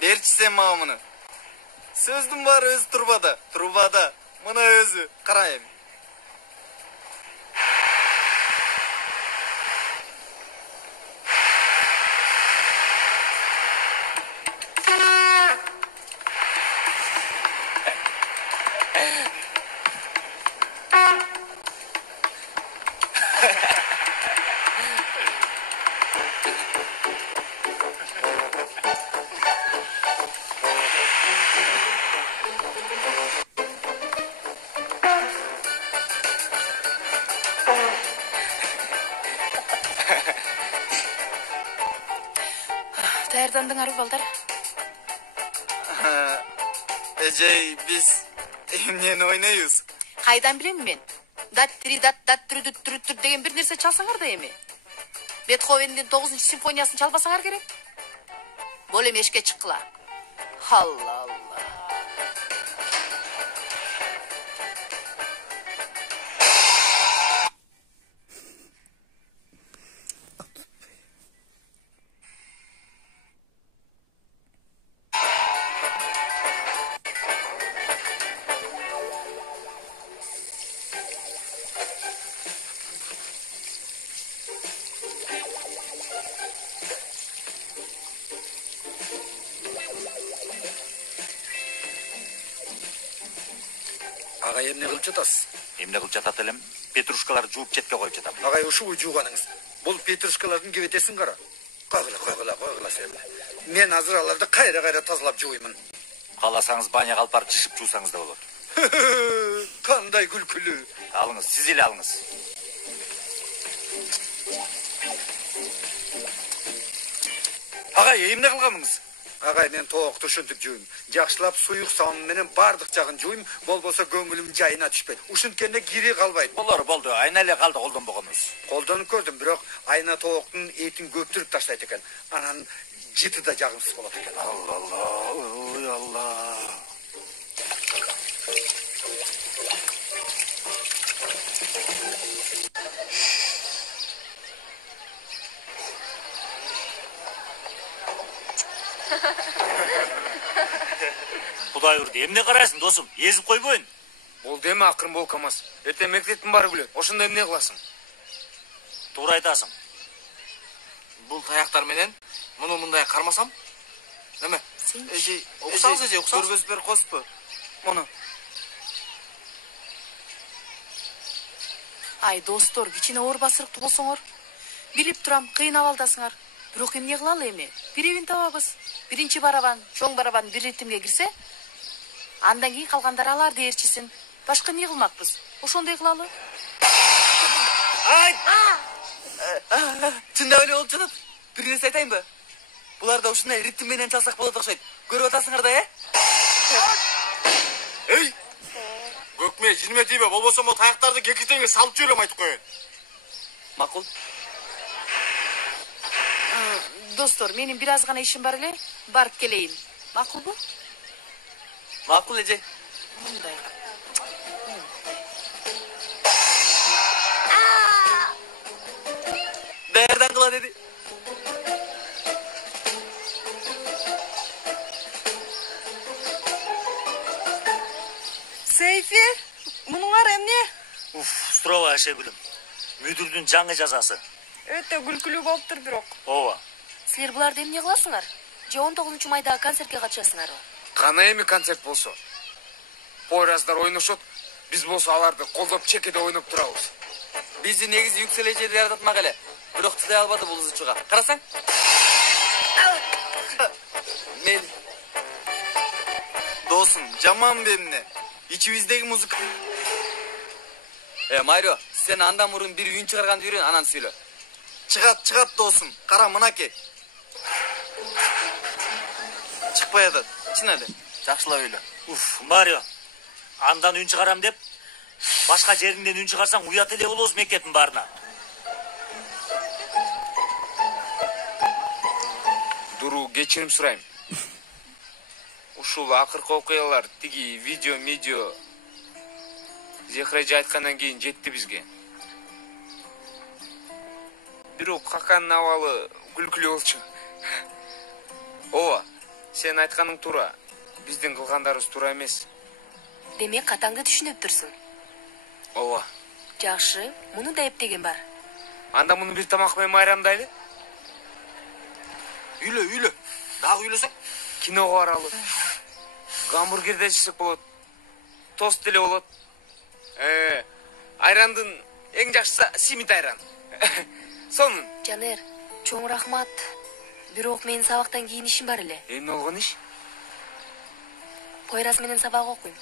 Берчи сен мага муну. Сөздүн баары өзү турбада. Трубада. Мына өзү. Кара эми. Даярдандыңарбы балдар? Эжей, биз эмнени ойнойбуз? Кайдан билем мен? Дат-тири дат-трү-дүт-түрүттүр деген бир нерсе чалсаңар да эми. Бетховендин 9-симфониясын чалбасаңар керек. Бул эми эшикке чыккыла. Алла. Агай эмне кылып жатасыз? Эмне кылып жатат элем? Петрушкалар жууп четке коюп жатам. Агай ушул жууганыңыз. Бул петрушкалардын кебетесин кара. Койгула сен. Мен азыр аларды кайра тазалап жууймун. Кааласаңыз баняга алып барып жышып жуусаңыз да болот. Кандай күлкүлүү. Алыңыз, сиз эле алыңыз. Агай, эмне кылганыңыз? Агай, мен тоокты ушинтип жууйм. Жакшылап суюк сабын менен бардык жагын жууйм, болбосо көңүлүм жайына түшпөйт. Ушинткенде кири калбайт. Болду. Айна эле калды колдонбогонубуз. Колдонуп көрдүм, бирок айна тооктун этин көптүрүп таштайт экен. Анан жыты да жагымсыз болот экен. Алла. Кудай урду, эмне карайсың, досум? Езип койбойн. Болду эми акырын бол КамАЗ. Эртең мектептин баары күлөт. Ошондо эмне кыласың? Туура айтасың. Бул таяктар менен муну мындай кармасам? Неме? Эжей, окусаңыз эже, окусаңыз. Көргөзүп бер козпу? Муну. Ай, достор, кичине оор басырыктуу болсоңор. Билип турам, кыйын абалдасыңар. Бирок эмне кылалы эми? Биребин табабыз. Биринчи барабан, чоң барабан бир ритмге кирсе, андан кийин калгандар аларды ээрчисин. Башка эмне кылмакпыз? Ошондой кылалы. Ай! Чындап эле болуп жатат. Бир нерсе айтайынбы? Булар да ушундай ритм менен чалсак болот окшойт. Көрүп атасыңар да, Эй! Көкме, жирме тийбе, болбосо мо таяктарды кекиртеңе салып жиберем айтып коеюн. Макул. Достор, менин бир аз гана ишим бар эле. Барып келейин. Макулбу? Макул эже. Мындай. Даярдан кыла деди. Сейфи, мунуңар эмне? Здорово, Айшегүлүм. Мүдүрдүн жаңы жазасы. Өтө күлкүлүү болуптур бирок. Ооба. Силер буларды эмне кыласыңар? Же 19-майда концертке катышасыңарбы? Кана эми концерт болсо. Пойраздар ойношот, биз болсо аларды колдоп чекеде ойноп турабыз. Бизди негизи Юксележе даярдатмак эле. Бирок чыдай албады бул ызычуга. Карасаң? Мели. Досум, жаман бемне. İçimizdeki müzik. Mayro, sen andan murun bir üyün çıkargan düğün anan söyle. Çıkat dostum. Kara mınake. Çıkpayadı. Çin hadi. Жақшыла öyle. Mario. Andan ün çıkaram деп, başka jerinden ün çıkarsan uyat ele bolosуң мектептин барына. Дуру, кечирим сурайм. Ушул акыркы окуялар, тиги видео Зехреже айткандан кийин жетти бизге. Бирок Хакандын абалы күлкүлүү болчу. Ооба, сен айтканың туура. Биздин кылгандарыбыз туура эмес. Демек катаңды түшүнүп турсуң. Ооба. Жакшы, муну да эптеген бар. Анда муну бир тамак менен майрамдайлы. Үйлө. Дагы үйлөсөң? Киного баралы. Гамбургерде жесек болот. Тост деле болот. Айрандын эң жакшысы симит айран. Сонун. Жанер, чоң рахмат. Бирок менин сабактан кийин ишим бар эле. Эмне болгон иш? Пойраз менен сабак окуйм.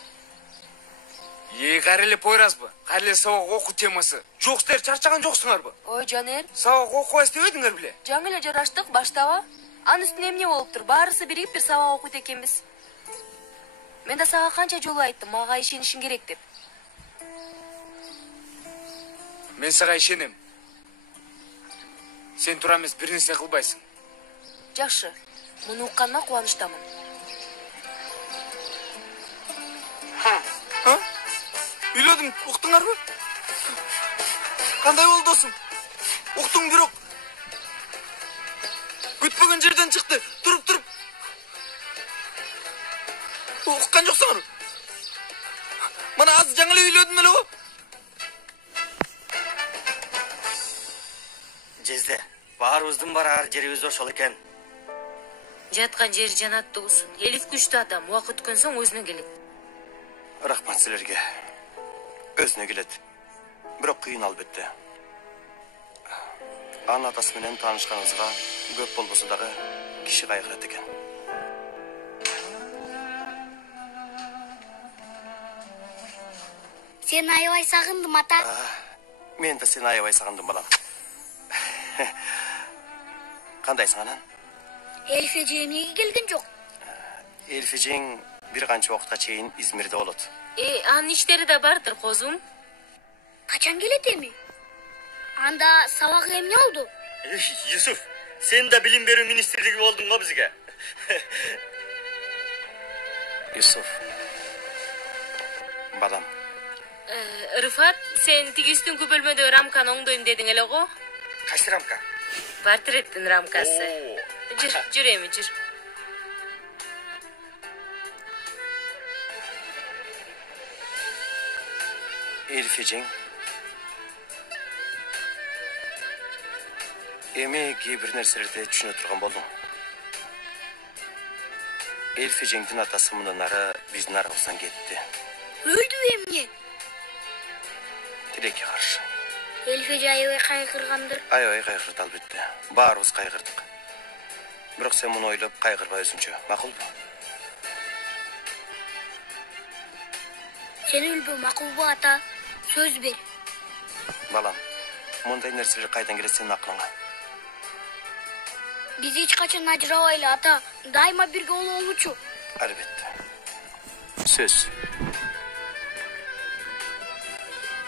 Кайра эле пойразбы? Кайра эле сабак окуу темасы. Жок, силер чарчаган жоксуңарбы? Ой, Жанер. Сабак окубайсыз дебедиңер беле? Жаңы эле жараштык, баштаба. Анын үстүнө эмне болуптур? Баарысы биригип бир сабак окуйт экенбиз. Мен да сага канча жолу айттым, мага ишенишиң керек деп. Мен сага ишенем. Сен туура эмес бир нерсе кылбайсың. Жакшы. Муну укканыма кубанычтамын. Үйлөдүм, уктуңарбы? Кандай болду досум? Уктуң бирок. Күтпөгөн жерден чыкты. Туруп. Уккан жоксуңар? Мана аз жаңы эле үйлөдүм эле го. Жезде, баарыбыздын барар жерибиз ошол экен. Жаткан жер жанаттуу болсун. Элиф күчтүү адам, убакыт өткөн соң өзүнө келет. Рахмат силерге. Өзүнө келет. Бирок кыйын албетте. Анын атасы менен таанышканыбызга көп болбосо дагы киши кайгырат экен. Сен аябай сагындым, ата. Мен да сени аябай сагындым, балам. Кандайсың анан? Элифе эже эмнеге келген жок? Элиф эжең бир канча убакытка чейин Измирде болот. Анын иштери да бардыр, козум. Качан келет эми? Анда сабак эмне болду? Юсуф, сен да билим берүү министрлиги болдуң го бизге. Юсуф. Балам. Рыфат, сен тиги үстүңкү бөлмөдө рамканы оңдойм дедиң эле го? Кайсы рамка? Портреттин рамкасы. Жүр эми, жүр. Элиф эжең эми кээ бир нерселерди түшүнө турган болдуң. Элиф эжеңдин атасы мындан ары биздин арабыздан кетти. Өлдү эмне? Тилекке каршы. Элиф эже аябай кайгыргандыр. Аябай кайгырды албетте. Баарыбыз кайгырдык. Бирок сен муну ойлоп кайгырба өзүңчө, макулбу? Сен өлбө, макулбу ата? Сөз бер. Балам, мындай нерселер кайдан келет сенин акылыңа? Биз эч качан ажырабайлы, ата. Дайыма бирге бололучу. Албетте. Сөз.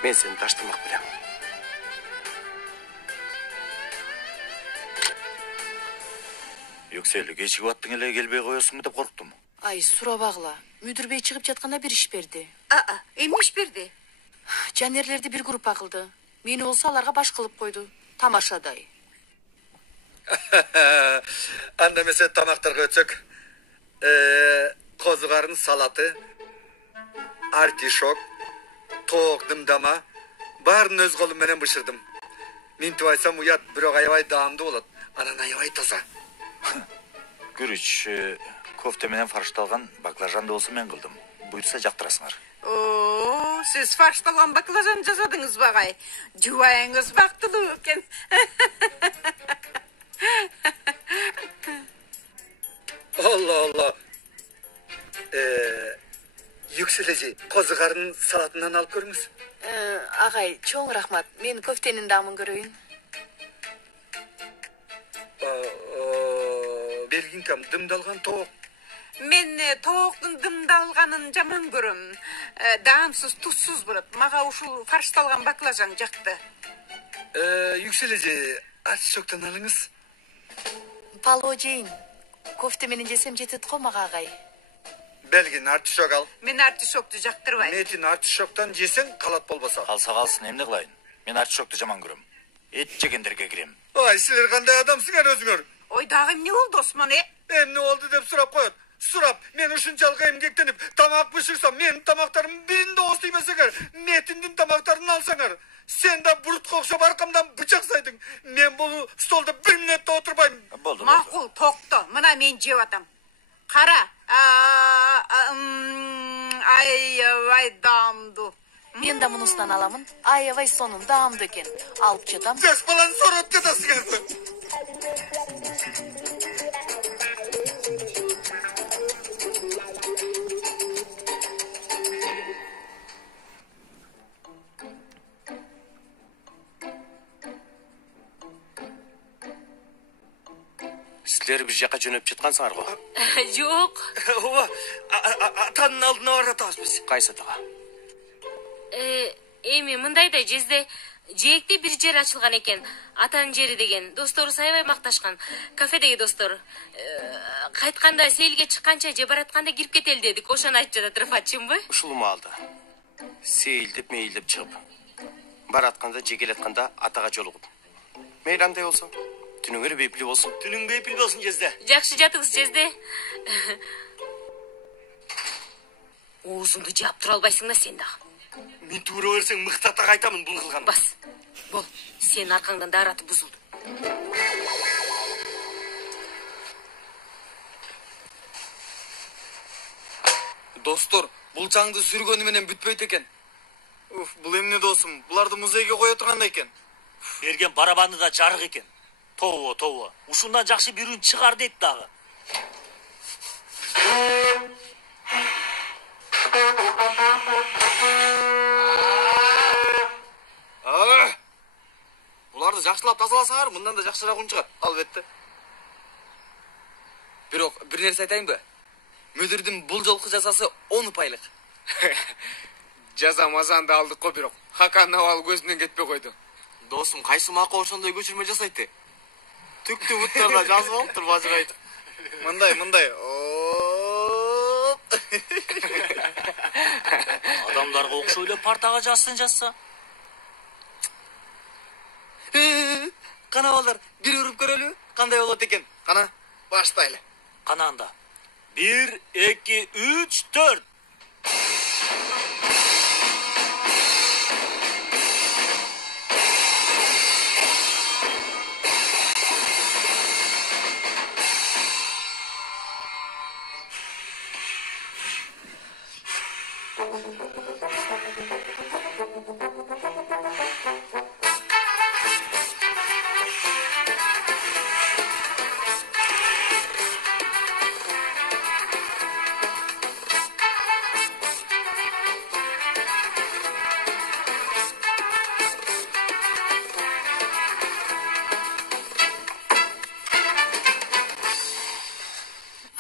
Мен сени таштамак белем. Yükseli geçik attın ele gelbey koyuyorsun mu деп korktum. Ай, сурабагыла. Мүдүр бей чыгып жатканда бир иш берди. Эмне иш берди? Жанерлерди бир группа кылды. Мени болсо аларга баш кылып койду. Тамашадай. Анда эмесе тамактарга өтсөк. Козугардын салаты, артишок, тоок дымдама баарын өз колум менен бышырдым. Минтип айтсам уят, бирок аябай даамдуу болот. Анан аябай таза. Күрүч, кофте менен фаршталган баклажан да болсо мен кылдым. Буйрса жактырасыңар. О, сиз фаршталган баклажан жасадыңыз багай. Жубайыңыз бактылуу экен. Allah. Yüksel эже, козугардын салатынан алып көрүңүз. Агай, чоң рахмат. Мен көфтенин даамын көрөйүн. Белгинкам дымдалган тоок. Мен тооктун дымдалганын жаман көрөм. Даамсыз, тузсуз болот. Мага ушул фаршталган баклажан жакты. Yüksel эже, артишоктон алыңыз. Пало жейин. Кофте менен жесем жетет го мага, агай. Белгин артишок ал. Мен артишокту жактырбайм. Метин артишоктон жесең калат болбосо. Калса калсын, эмне кылайын? Мен артишокты жаман көрөм. Эт жегендерге кирем. Ай, силер кандай адамсыңар өзүңөр? Ой, дагы эмне болду, Осман? Эмне болду деп сурап коет. Сурап, мен ушунчалык эмгектенип тамак бышырсам, менин тамактарым биринде ооз тийбесеңер, метиндин тамактарын алсаңар, сен да бурутка окшоп аркамдан бычак сайдың. Мен бул столдо бир мүнөттө отурбайм. Болду. Макул, токто. Мына мен жеп атам. Кара. Аябай даамдуу. Мен да мунусунан аламын. Аябай сонун даамдуу экен. Алып жатам. Жаш баланы сорап жатасыңарбы? Силер бир жака жөнөп жаткансыңар го. Жок. Ооба, атанын алдына баратабыз биз. Кайсы атага? Эми мындай да жезде жээкте бир жер ачылган экен. Атанын жери деген. Достору аябай макташкан. Кафедеги достор. Кайтканда селге чыкканча же баратканда кирип кетели дедик. Ошону айтып жатат Рыфатчымбы? Ушул маалда сейилдеп мейилдеп чыгып баратканда же келатканда атага жолугуп. Мейли андай болсо, түнүңөр бейпил болсун. Түнүң бейпил болсун жезде. Жакшы жатыңыз жезде. Оозуңду жаап тура албайсың да сен дагы. Мен туура берсең мыкты атага айтамын бул кылган. Бас. Бол, сенин аркаңдан даараты бузулду. Достор, бул чаңды сүргөнү менен бүтпөйт экен. Бул эмне досум? Буларды музейге кое тургандай экен. Берген барабанды да жарык экен. Тобо. Ушундан жакшы бир үн чыгар дейт дагы. Буларды жакшылап тазаласаңар, мындан да жакшыраак үн чыгат, албетте. Бирок бир нерсе айтайынбы? Мүдүрдүн бул жолку жасасы 10 упайлык. Жаза-мазанды алдык го бирок. Хакан абал көзүнөн кетпей койду. Досум, кайсы макы ошондой көчүрмө жасайт? Түктү буттарда жазып алып туруп ажырайт. Мындай. Адамдарга окшой эле партага жазса. Кана балдар, бир уруп көрөлү? Кандай болот экен? Кана, баштайлы. Кана анда. 1, 2, 3, 4.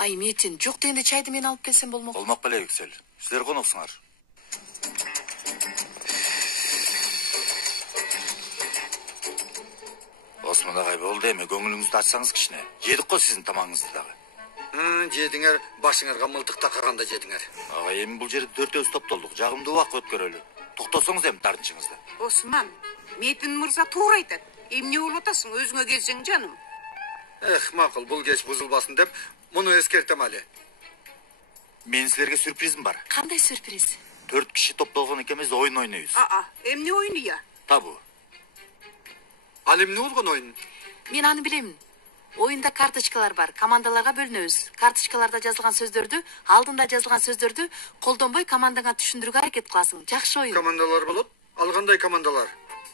Ай, Метин, жок дегенде чайды мен алып келсем болмок. Болмок беле Yüksel. Силер коноксуңар. Осман агай болду эми көңүлүңүздү ачсаңыз кичине. Жедик го сиздин тамагыңызды дагы. Жедиңер, башыңарга мылтык такаганда жедиңер. Агай эми бул жерде 4-өзү топтолдук. Жагымдуу убакыт өткөрөлү. Токтосоңуз эми тартынчыңызды. Осман, Метин мырза туура айтат. Эмне болуп атасың, өзүңө келсең жаным. Макул, бул кеч бузулбасын деп, муну эскертем али. Менин силерге сюрпризим бар. Кандай сюрприз? 4 киши топтолгон экенбиз, оюн ойнойбуз. Эмне оюну я? Табу. Ал эмне болгон оюн? Мен аны билем. Оюнда карточкалар бар. Командаларга бөлүнөбүз. Карточкаларда жазылган сөздөрдү, алдында жазылган сөздөрдү колдонбой командаңа түшүндүрүүгө аракет кыласың. Жакшы оюн. Командалар болот? Ал кандай командалар?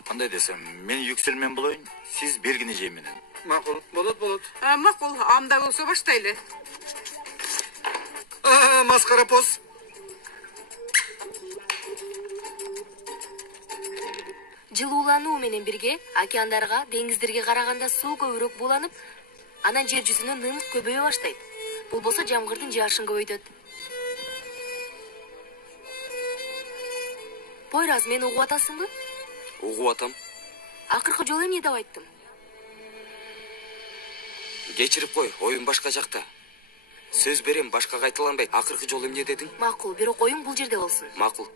Кандай десем, мен Yüksel менен болоюн, сиз Бергин эже менен. Макул, болот. Макул, анда болсо баштайлы. Маскара поз. Жылуулануу менен бирге океандарга, деңиздерге караганда суу көбүрөөк буланып, анан жер жүзүнөн нымдык көбөйө баштайт. Бул болсо жамгырдын жаашын көбөйтөт. Пойраз, мени угуп атасыңбы? Угуп атам. Акыркы жолу эмне деп айттым? Кечирип кой, оюн башка жакта. Сөз берем, башка кайталанбайт. Акыркы жолу эмне дедиң? Макул, бирок оюн бул жерде болсун. Макул.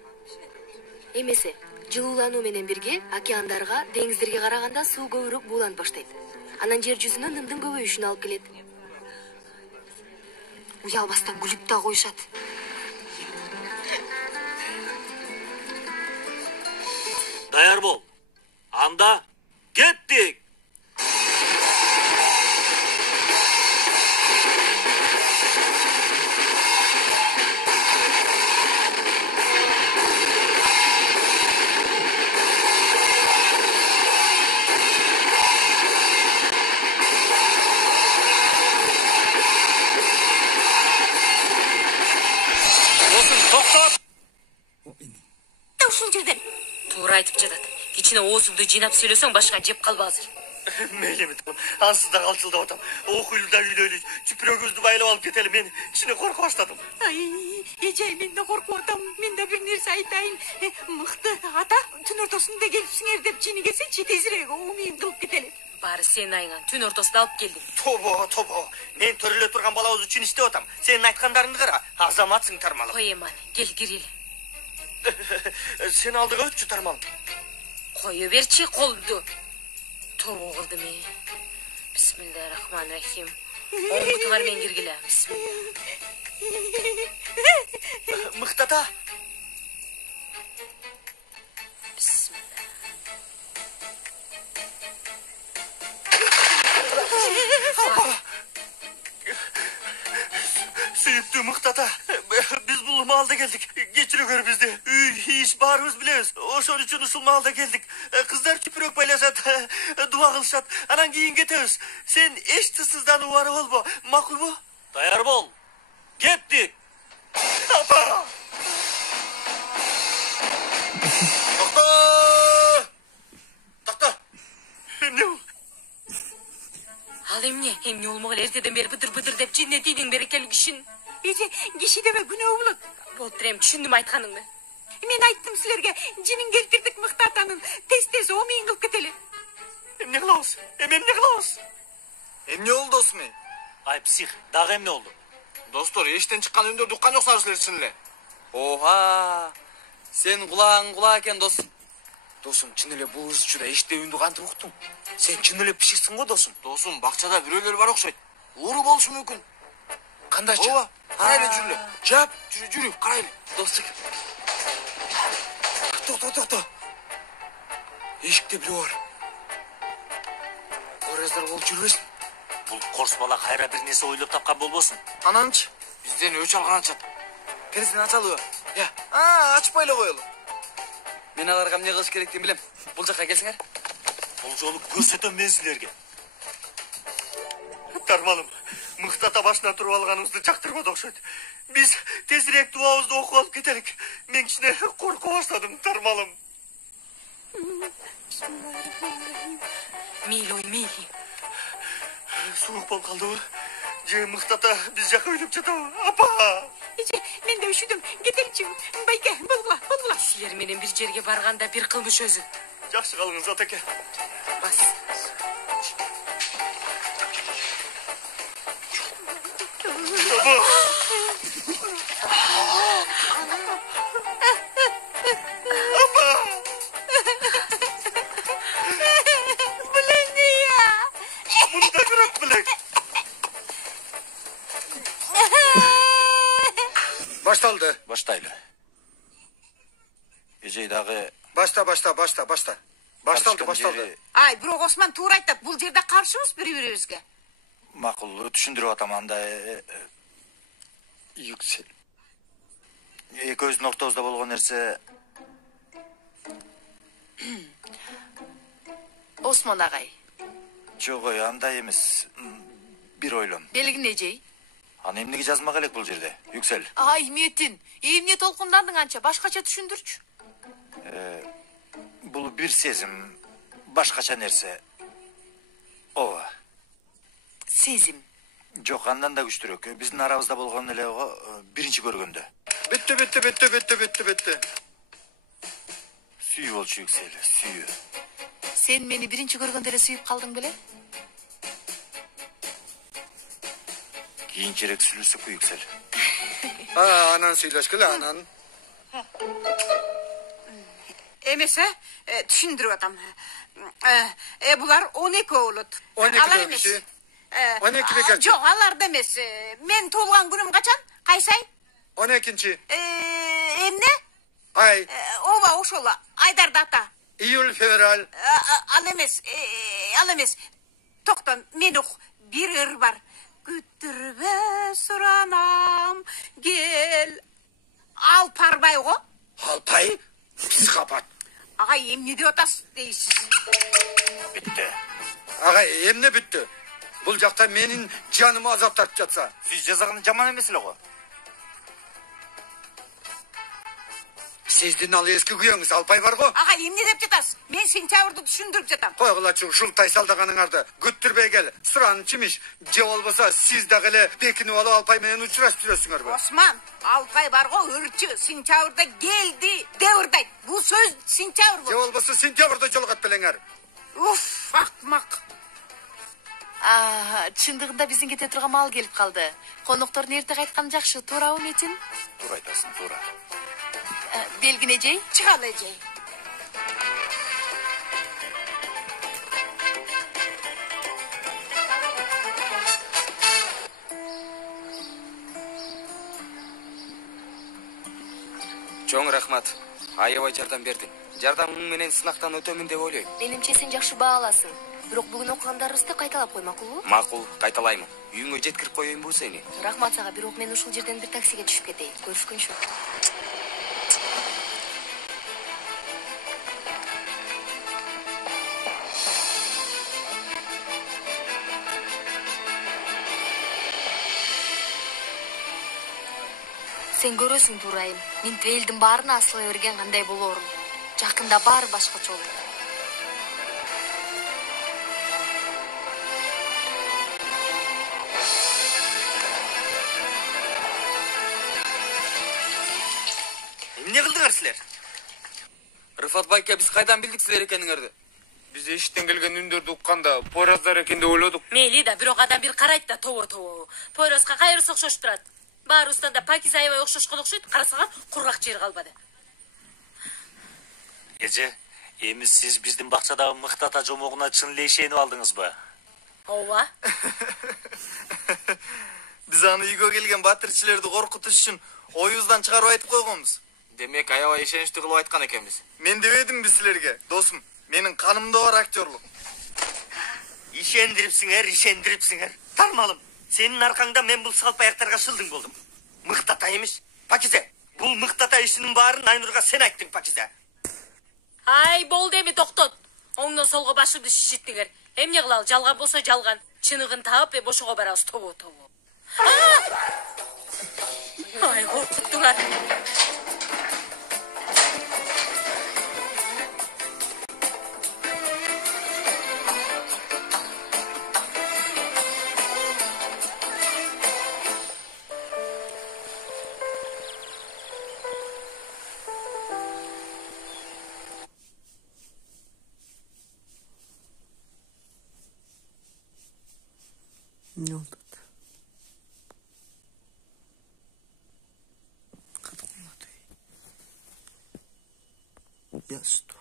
Эмесе, жылуулануу менен бирге океандарга, деңиздерге караганда суу көбүрөөк буланып баштайт. Анан жер жүзүнөн нымдын көбөйүшүнө алып келет. Уялбастан күлүп да коюшат. Даяр бол. Анда кеттик. Ушул жерден. Туура айтып жатат. Кичине оозуңду жыйнап сүйлөсөң башка жеп калба азыр. Мейлими, ансыз да калчылдап атам. Окуйлу да үйлөлү. Чүпүрөгүбүздү байлап алып кетели. Мен кичине коркуп баштадым. Эжей, мен да коркуп атам. Мен да бир нерсе айтайын. Мыкты ата, түн ортосунда келипсиңер деп ченигесечи тезирээк умуйун кылып кетели. Баары сенин айыңан түн ортосунда алып келдим. Тобо. Мен төрөлө турган балабыз үчүн иштеп атам. Сенин айткандарыңды кара. Азаматсың Тармалым. Кой эман, кел кирели. Сен алдыга өтчү Тармалым. Кое берчи колду. Торго кырдым эй. Бисмиллахиррахманиррахим. Оңгутуңар мен киргиле. Бисмилла. Мыктата. Бисмилла. Сүйүктүү Мыктата. Биз бул маалда келдик. Кечиригөр бизди. Үй, иш баарыбыз билебиз. Ошон үчүн ушул маалда келдик. Кыздар чүпүрөк байлашат, дуа кылышат. Анан кийин кетебиз. Сен эч тысызданып бары болбо. Макулбу? Даяр бол. Кеттик. Апа! Токто! Эмне бул? Ал эмне болмок эле эртеден бери быдыр деп жиннетийдиң берекелүү кишин. Эже, киши деме күнөө болот. Болуптур эми түшүндүм айтканыңды. Мен айттым силерге, жинин келтирдик Мыктатанын. Тез омуйун кылып кетели. Эмне кылабыз? Эмне кылабыз? Эмне болду досум? Ай, псих, дагы эмне болду? Достор, эштен чыккан үндөрдү уккан жоксуңар силер чын эле. Оха. Сен кулагың кулак экен, досум. Досум, чын эле бул ыз учурда эчтээ үндү кантип уктуң? Сен чын эле пишиксиң го, досум. Досум, бакчада бирөөлөр бар окшойт. Ууру болушу мүмкүн. Кандайчы? Ооба, карайлы жүрүлө. Жап, жүрү, карайлы. достук. То. Эшикте бирөө бар. Ораздар болуп жүрбөсүн. Бул корс бала кайра бир нерсе ойлоп тапкан болбосун? Ананчы, бизден өч алган ачат. Терезени ачалыбы? Я. Ачпай эле коелу. Мен аларга эмне кылыш керектигин билем. Бул жакка келсиңер. Бул жолу көрсөтөм мен силерге. Тармалым, Мыктата башынан туруп алганыбызды жактырбады окшойт. Биз тезирээк дуабызды окуп алып кетелик. Мен кичине коркуп баштадым, Тармалым. Мейли. Суук болуп калдыбы? Же мыктата биз жака үйлөп жатабы? Апа! Эже, мен да үшүдүм. Кетеличи. Байке, болгула. Силер менен бир жерге барганда бир кылмыш өзү. Жакшы калыңыз, атаке. Бас. Мында көрөк билек. Башталды. Баштайлы. Эжей дагы Башта. Башталды. Ай, бирок Осман туура айтат. Бул жерде каршыбыз бири-бирибизге. макул түшүндүрүп атам анда Yüksel. Экөөбүздүн ортобузда болгон нерсе Осмон агай. жок ой, андай эмес. Бир ойлон. Белгин эжей. Аны эмнеге жазмак элек бул жерде? Yüksel. Ай, Метин. Эмне толкундандың анча? Башкача түшүндүрчү. Бул бир сезим, башкача нерсе. Ооба. Сезим. Жок, андан да күчтүүрөөк. Биздин арабызда болгон эле биринчи көргөндө. Бүтті. Сүйүү болчу Yüksel, сүйүү. Сен мени биринчи көргөндө эле сүйүп калдың беле? Кийинчерээк сүйлөшсөкпү Yüksel. Анан сүйлөшкүлө, анан. Эмесе, түшүндүрүп атам. Булар 12 болот. 12 киши. 12 бекер. Жок, аларда эмес. Мен туулган күнүм качан? Кайсай? 12-нчи. Эмне? Ай. Ооба, ошол. Айдар дата. Июль, февраль. Ал эмес. Токтон, мен ук бир ыр бар. Күттүрбө суранам, кел. Алпарбай го? Алпай? Психопат. Агай, эмне деп атасыз дейсиз? Бүтті. Агай, эмне бүттү? Бул жакта менин жаныма азап тартып жатса. Сиз жазаган жаман эмес эле го. Сиздин ал эски күйөөңүз Алпай бар го? Агай, эмне деп жатасыз? Мен сентябрды түшүндүрүп жатам. Койгулачы, ушул тайсалдаганыңарды күттүрбөй кел. Суран чимиш, же болбосо сиз дагы эле бекинип алып Алпай менен учурашып жүрөсүңөрбү? Осман, Алпай бар го, ырчы, сентябрда келди деп ырдайт. Бул сөз сентябр Же болбосо сентябрда жолугат белеңер. Уф, акмак. Чындыгында биздин кете турган мал келип калды. Коноктордун эрте кайтканы жакшы, туурабы Метин? Туура айтасың, туура. Белгин эжей? Чыгал эжей. Чоң рахмат. Аябай жардам бердиң. Жардамың менен сынактан өтөмүн деп ойлойм. Менимче сен жакшы бааласың. Бирок бүгүн окугандарыбызды кайталап кой, макулбу? Макул, кайталаймын. Үйүңө жеткирип коеюнбу сени? Рахмат сага, бирок мен ушул жерден бир таксиге түшүп кетейин. Көрүшкөнчү. Сен көрөсүң, Турайым. Мен Трейлдин баарына асыла берген кандай болоорун. Жакында баары башкача болду. Эмне кылдыңар силер? Рыфат байке, биз кайдан билдик силер экениңерди? Биз эшиктен келген үндөрдү укканда Пойраздар экен деп ойлодук. Мейли да, бирок адам бир карайт да, тобо. Пойразга кайрысы окшошуп турат. Баарыбыздан да Пакиза аябай окшошкон окшойт, карасаңар кургак жер калбады. Эже, эми сиз биздин бакчадагы мыктата жомогуна чын эле ишенип алдыңызбы? Ооба. Биз аны үйгө келген батирчилерди коркутуш үчүн оюбуздан чыгарып айтып койгонбуз. Демек аябай ишеничтүү кылып айткан экенбиз. Мен дебедимби силерге, досум? Менин канымда бар актерлук. Ишендирипсиңер. Тармалым, сенин аркаңда мен бул салпаяктарга шылдың болдум. Мыктата эмес, Пакизе. Бул мыктата ишинин баарын Айнурга сен айттың, Пакизе. Ай, болду эми, токтот. Оңдон солго башымды шишиттиңер. Эмне кылалы, жалган болсо жалган. Чыныгын таап бошого барабыз, тобо. Ай, коркуттуңар. Ne oldu? Ya что?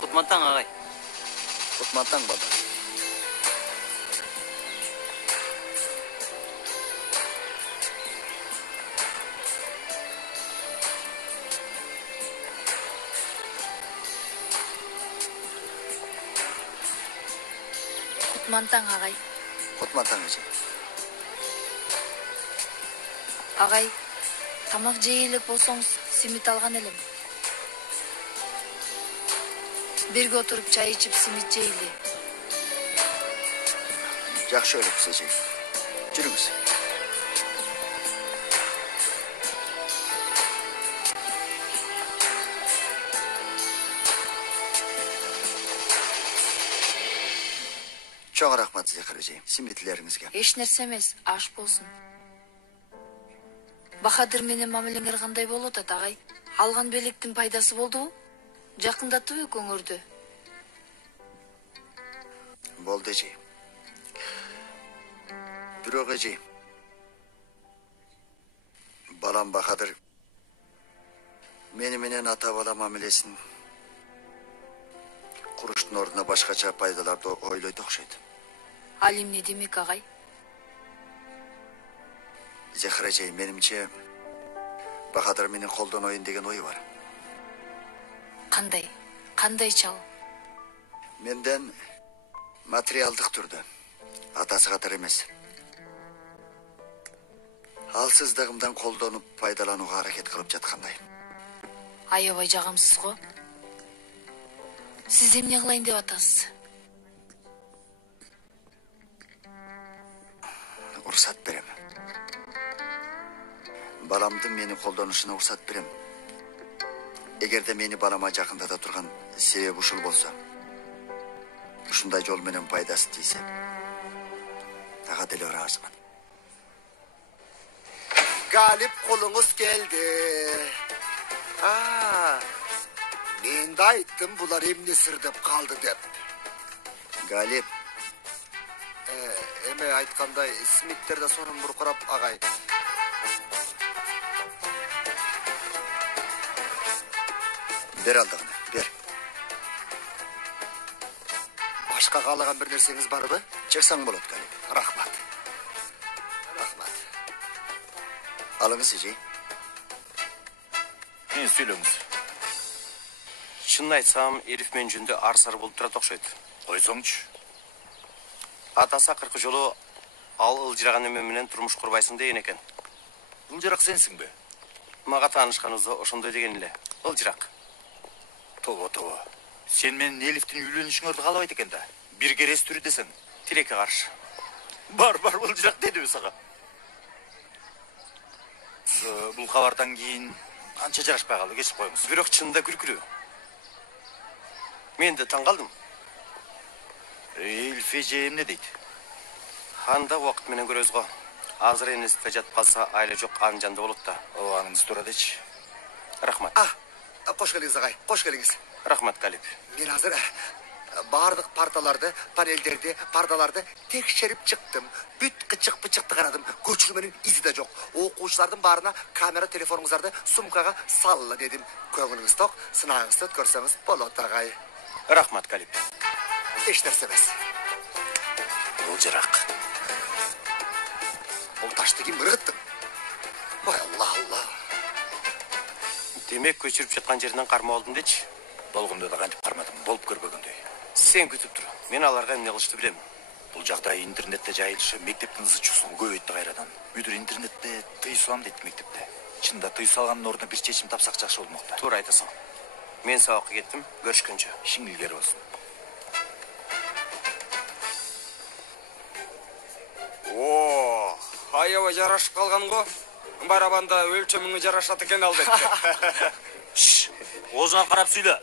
Кутман таң, ағай. Kutman taң baba. Кутман таң, ағай. Kutman taң eje. Ағай, тамақ жей элек болсоңуз, симит алган элем. Бирге отуруп чай ичип симит жейли. Жақшы өліп сежей. Жүріңіз. Чоң рахмат сізге қаражей. Симитлеріңізге. Эч нерсе эмес, аш болсун. Бахадыр менен мамилеңер кандай болуп атат, агай? Алган белектин пайдасы болдубу? Жакындатты көңөрдү. Болды эже. Бирок эже. Балам Бахадыр мени менен ата бала мамилесин куруштун ордуна башкача пайдаларды ойлойт окшойт. Ал эмне демек, агай? Зехра эже, менимче Бахадыр менен колдоноюн деген ой бар. Кандай? Кандай чал? Менден материалдык түрдө, атасы катар эмес. Алсыздыгымдан колдонуп пайдаланууга аракет кылып жаткандай. Аябай жагымсыз го. Сиз эмне кылайын деп атасыз? Уруксат берем. Баламдын мени колдонушуна уруксат берем. Эгерде мени балама жакындата турган себеби ушул болсо, ушундай жол менен пайдасы тийсе, ага деле ыраазымын. Галип, колуңуз келди. Мен да айттым, булар эмне сырдып калды деп. Галип. Эме айткандай, Смиттер да сонун буркурап, агай. Бер алдыгыны, бер. Башка каалаган бир нерсеңиз барбы? Чыксаң болот, Галип. Рахмат. Рахмат. Алыңыз эже. Мен сүйлөңүз. Шынын айтсам, Эриф мен жүндө арсар болуп турат окшойт. Койсоңчу. Атасы акыркы жолу ал ылжыраган эме менен турмуш курбайсың деген экен. Ылжырак сенсиң бе? Мага таанышканыбызда ошондой деген эле. Ылжырак. Тобо. Сен менен Элифтин үйлөнүшүңөрдү каалабайт экен да. Бир керестүрү десең. Тилекке каршы. Бар, ылжырак дедиби сага. Бул кабардан кийин канча жарашпай калды, кечип коюңуз. Бирок чынында күлкүлүү. Мен де таң калдым. Элиф эже эмне дейт? Анда убакыт менен көрөбүз го. Азыр энесип жатып калса, айла жок анын жанында болот да. Аныңыз тура дечи. Рахмат. Кош келиңиз, агай. Кош келиңиз. Рахмат, Галип. Мен азыр бардык парталарды, панелдерди, пардаларды текшерип чыктым. Бүт кычык-пычыкты карадым. Көчүрүү менен изи да жок. Окуучулардын баарына камера телефонуңуздарды сумкага салла дедим. Көңүлүңүз ток, сынагыңызды өткөрсөңүз болот, агай. Рахмат, Галип. Эч нерсе эмес. Ылжырак. Бул ташты ким ыргыттым? Ой, Алла. Демек көчүрүп жаткан жеринен карма болдум дечи. Болгондо да кантип кармадым, болуп көрбөгөндөй. Сен күтүп тур. Мен аларга эмне кылышты билем. Бул жагдай интернетте жайылышы, мектептин ызы чуусу көбөйтү кайрадан. Мүдүр интернетте тыюу салам дейт мектепте. Чында тыюу салганын ордуна бир чечим тапсак жакшы болмокта. Туура айтасың. Мен сабакка кеттим, көрүшкөнчө. Ишиң илгери болсун. Аябай жарашып калган го. Барабанда өлчөмүңө жарашат экен албетте. Оозуңа карап сүйлө.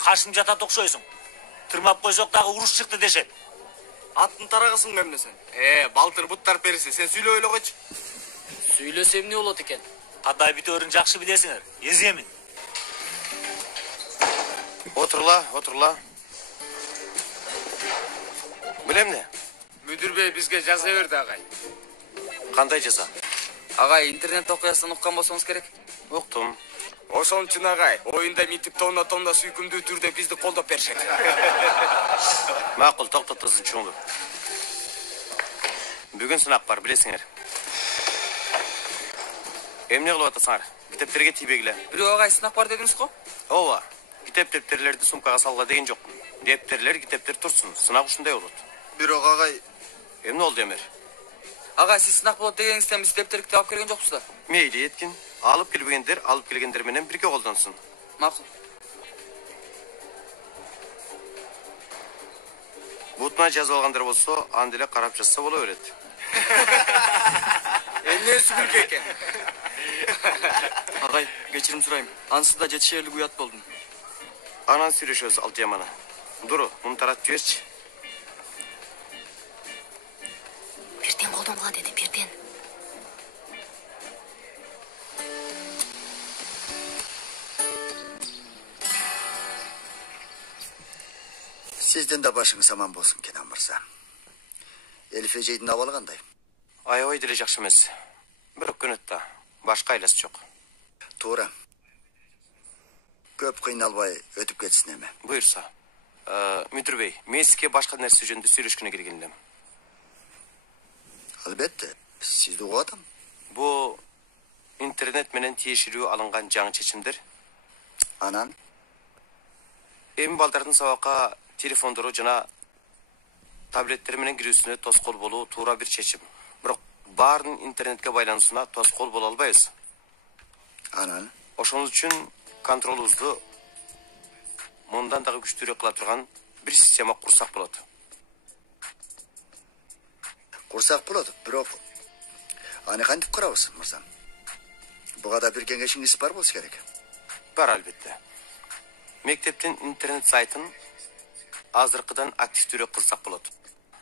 Кашың жатат окшойсуң. Тырмап койсок дагы уруш чыкты дешет. Аттын тарагысың эмне сен? Балтыр буттар периси, сен сүйлөп эле койчу. Сүйлөсөм эмне болот экен? Кандай бүтөөрүн жакшы билесиңер. Эземин. Отурла. Билем не? Мүдүр бей бизге жаза берди агай. Кандай жаза? Агай, интернет окуясынан уккан болсоңуз керек. Уктум. Ошон үчүн агай, оюнда митип тонна сүйкүмдүү түрдө бизди колдоп беришет. Макул, токтотосун чоңду. Бүгүн сынак бар, билесиңер. Эмне кылып атасыңар? Китептерге тийбегиле. Бирөө агай сынак бар дедиңиз го? Ооба. Китептерлерди сумкага салга деген жокмун. Китептер турсун. Сынак ушундай болот. Бирөө агай, Эмне болду эмер? агай сиз сынак болот дегениңизден биз китептерди алып келген жокпуз да. Мейли эткин. Алып келгендер менен бирге колдонсун. Макул. Бутуна жазып алгандар болсо, аны деле карап жазса боло берет. Эмне сүгүлгө экен? Агай, кечирим сурайм. Ансыз да жетишерлик уят болдум. Анан сүйлөшөбүз Алтыямана. Дуру, муну таратып жиберчи. Бирден колдонгула деди, бирден. Сизден да башыңыз аман болсын, Кенан мырза. Элиф эжейдин абалы кандай? Аябай деле жакшы эмес. Бирок көнөт да, башка айласы жок. Туура. Көп кыйналбай өтүп кетсин эми. Буйрса. Мүдүр бей, мен сизге башка нерсе жөнүндө сүйлөшкөнө келген элем. Албетте, сизди угуп атам. Бу интернет менен тиешелүү алынган жаңы чечимдер. Анан Эми балдардын сабакка телефондору жана таблеттер менен кирүүсүнө тоскоол болуу туура бир чечим. Бирок баарынын интернетке байлануусуна тоскоол боло албайбыз. Анан ошон үчүн контролубузду мындан дагы күчтүүрөөк кыла турган бир система курсак болот. Курсак болот, бирок аны кантип курабыз, мырзам? Буга да бир кеңешиңиз бар болсо керек. Бар албетте. Мектептин интернет сайтын азыркыдан активдүүрөөк кылсак болот.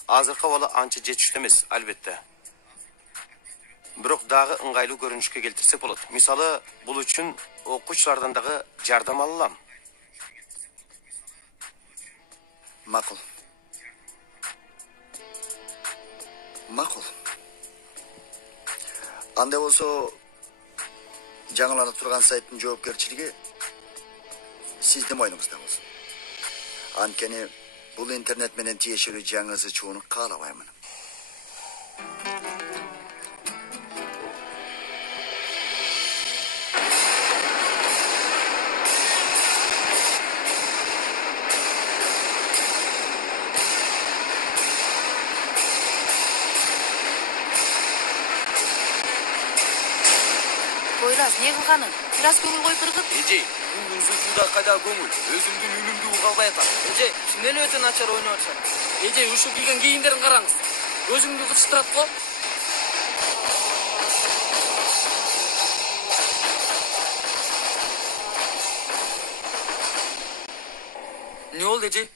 Азыркы абалы анча жетиштүү эмес, албетте. Бирок дагы ыңгайлуу көрүнүшкө келтирсек болот. Мисалы, бул үчүн окуучулардан дагы жардам алам. Макул. Андай болсо, жаңыланып турган сайттын жоопкерчилиги сиздин мойнуңузда болсун. Анткени бул интернет менен тиешелүү жаңы ызы чууну каалабаймын. Койраз, не кылганың? Бираз көңүл коюп кыргыт. Эжей, бул узуучуда кайда көңүл? Өзүмдүн үнүмдү уга албай атам. Эжей, сен эле өтө начар ойноп атасың. Эже, ушул кийген кийимдерин караңыз. Өзүңдү кычтырат го. Не болду, эжей?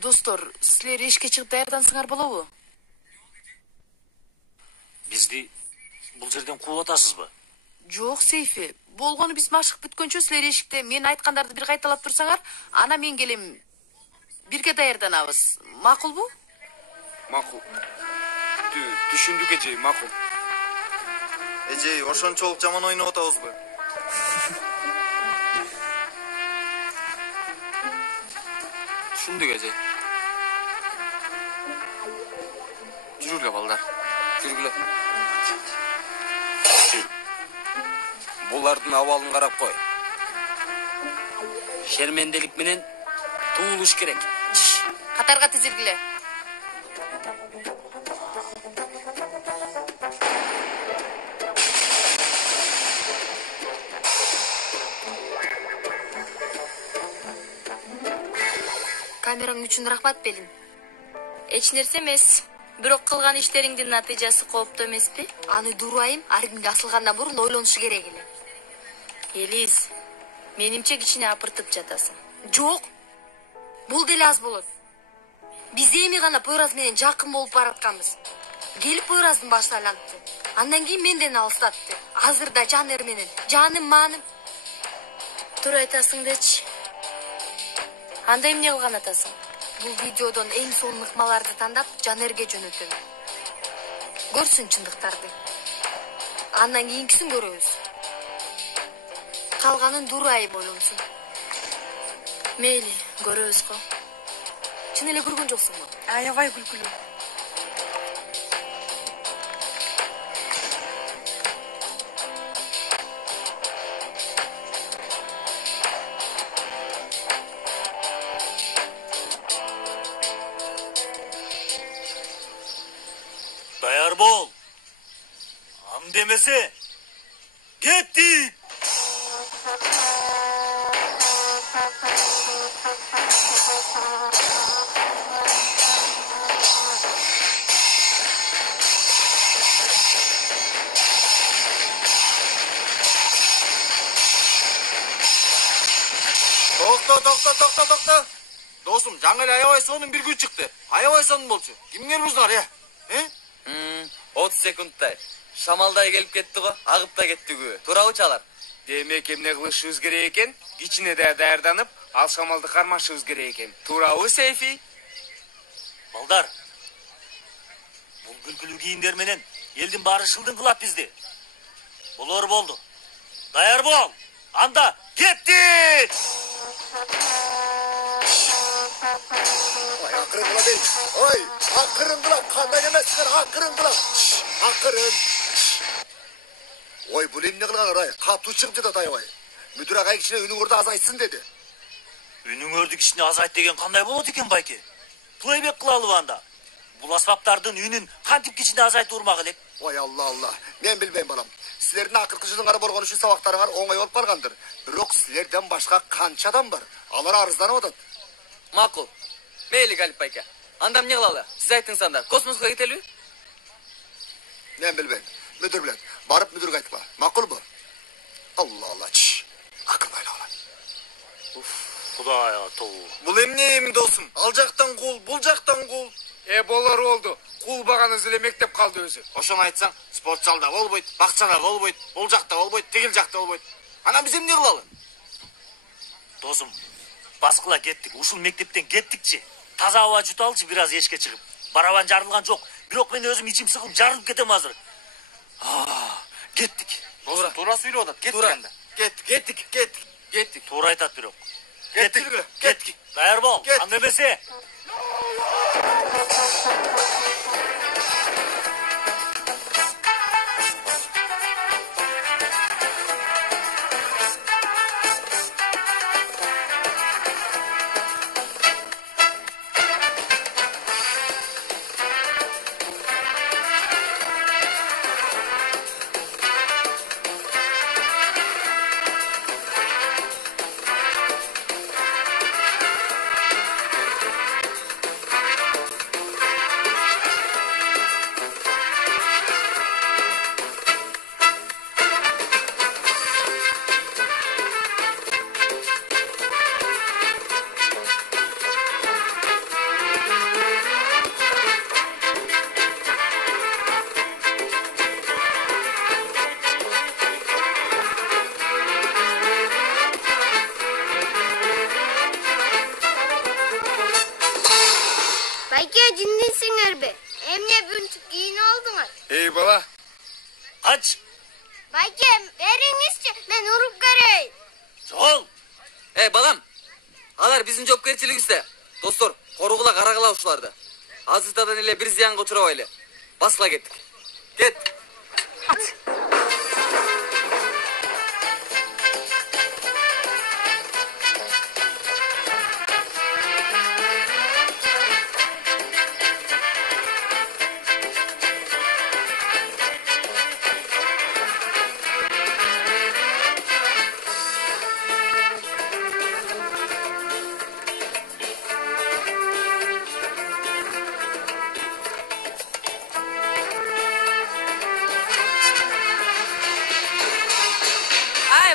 Достор, силер эшикке чыгып даярдансыңар болобу? Бизди бул жерден кууп атасызбы? Жок, Сейфи. Болгону биз машык бүткөнчө силер эшикте мен айткандарды бир кайталап турсаңар, ана мен келем. Бирге даярданабыз. Макулбу? Макул. Түшүндүк эжей, макул. Эжей, ошончолук жаман ойноп атабызбы? Түшүндүк, эжей. Жүргүлө балдар. Жүргүлө. Булардын абалын карап кой. Шерменделик менен туулуш керек. Катарга тизилгиле. Камераң үчүн рахмат Белин. Эч нерсе эмес. Бирок кылган иштериңдин натыйжасы кооптуу эмеспи? Аны дурайым, ар кимге асылгандан бурун ойлонушу керек эле. Элис, менимче кичине апыртып жатасың. Жок. Бул деле аз болот. Биз эми гана Пойраз менен жакын болуп баратканбыз. Келип Пойраздын башы айлантты. Андан кийин менден алыстатты. Азыр да Жанер менен. Жаным маным. Туура айтасың дечи. Анда эмне кылган атасың? Бул видеодон эң сонун ыкмаларды тандап Жанерге жөнөтөм. Көрсүн чындыктарды. Андан кийинкисин көрөбүз. Калганын дурайып ойлонсун. Мейли, көрөбүз го. Чын эле көргөн жоксуңбу? Аябай күлкүлүү. Dayar bol. Am demese. Gittik. Токто. Досум, жаңы эле аябай сонун бир күн чыкты. Аябай сонун болчу. Кимге буздуңар, 30 секундтай. Шамалдай келип кетти го, агып да кетти күбө. Туурабы чалар? Демек эмне кылышыбыз керек экен? Кичине да даярданып, ал шамалды кармашыбыз керек экен. Туурабы, Сейфи? Балдар. Бул күлкүлүү кийимдер менен элдин баары шылдың кылат бизди. Болор болду. Даяр бол. Анда кеттик! Акырын дейт. Ой, акырын кылам, кандай эмессиңер, акырын кылам. Акырын. Ой, бул эмне кылган ай? Катуу чыгып жатат аябай. Мүдүр агай кичине үнүңөрдү азайтсын деди. Үнүңөрдү кичине азайт деген кандай болот экен байке? Плейбек кылалыбы анда? Бул аспаптардын үнүн кантип кичине азайтып урмак элек? Ой, Алла. Мен билбейм балам. Силердин акыркы жылыңар болгон үчүн сабактарыңар оңой болуп калгандыр. Бирок силерден башка канча адам бар? Алар арызданып атат. Макул. Мейли Галип байке. Анда эмне кылалы? Сиз айттыңыз анда. Космоска кетелби? Мен билбейм. Мүдүр билет. Барып мүдүргө айтпа. Макулбу? Алла. Акыл байлап. Кудай атуу. Бул эмне досум? Ал жактан кул, бул жактан кул. Болор болду. Кул баганы эле мектеп калды өзү. Ошону айтсаң, спорт залда болбойт, бакчада болбойт, бул жакта болбойт, тигил жакта болбойт. Анан биз эмне кылалы? Досум, баскыла кеттик. Ушул мектептен кеттикчи. Таза аба жуталчы бир аз эшикке чыгып. Барабан жарылган жок. Бирок мен өзүм ичим сыгылып жарылып кетем азыр. Кеттик. Туура сүйлөп атат. Кеттик анда. Кеттик. Туура айтат бирок. Кеттик. Даяр бол. Анда эмесе. Байке, dinleysinler be. Emne büntüp giyin oldunuz. Ey baba. Aç. Байке, беріңізші, мен ұрып көрейін. Жол. Балам. Алар биздин жоопкерчилигибизде. Достор, коругула карагыла ушуларды. Азыртадан эле бир зыянга учурабайлы. Басыла кеттик. Кет.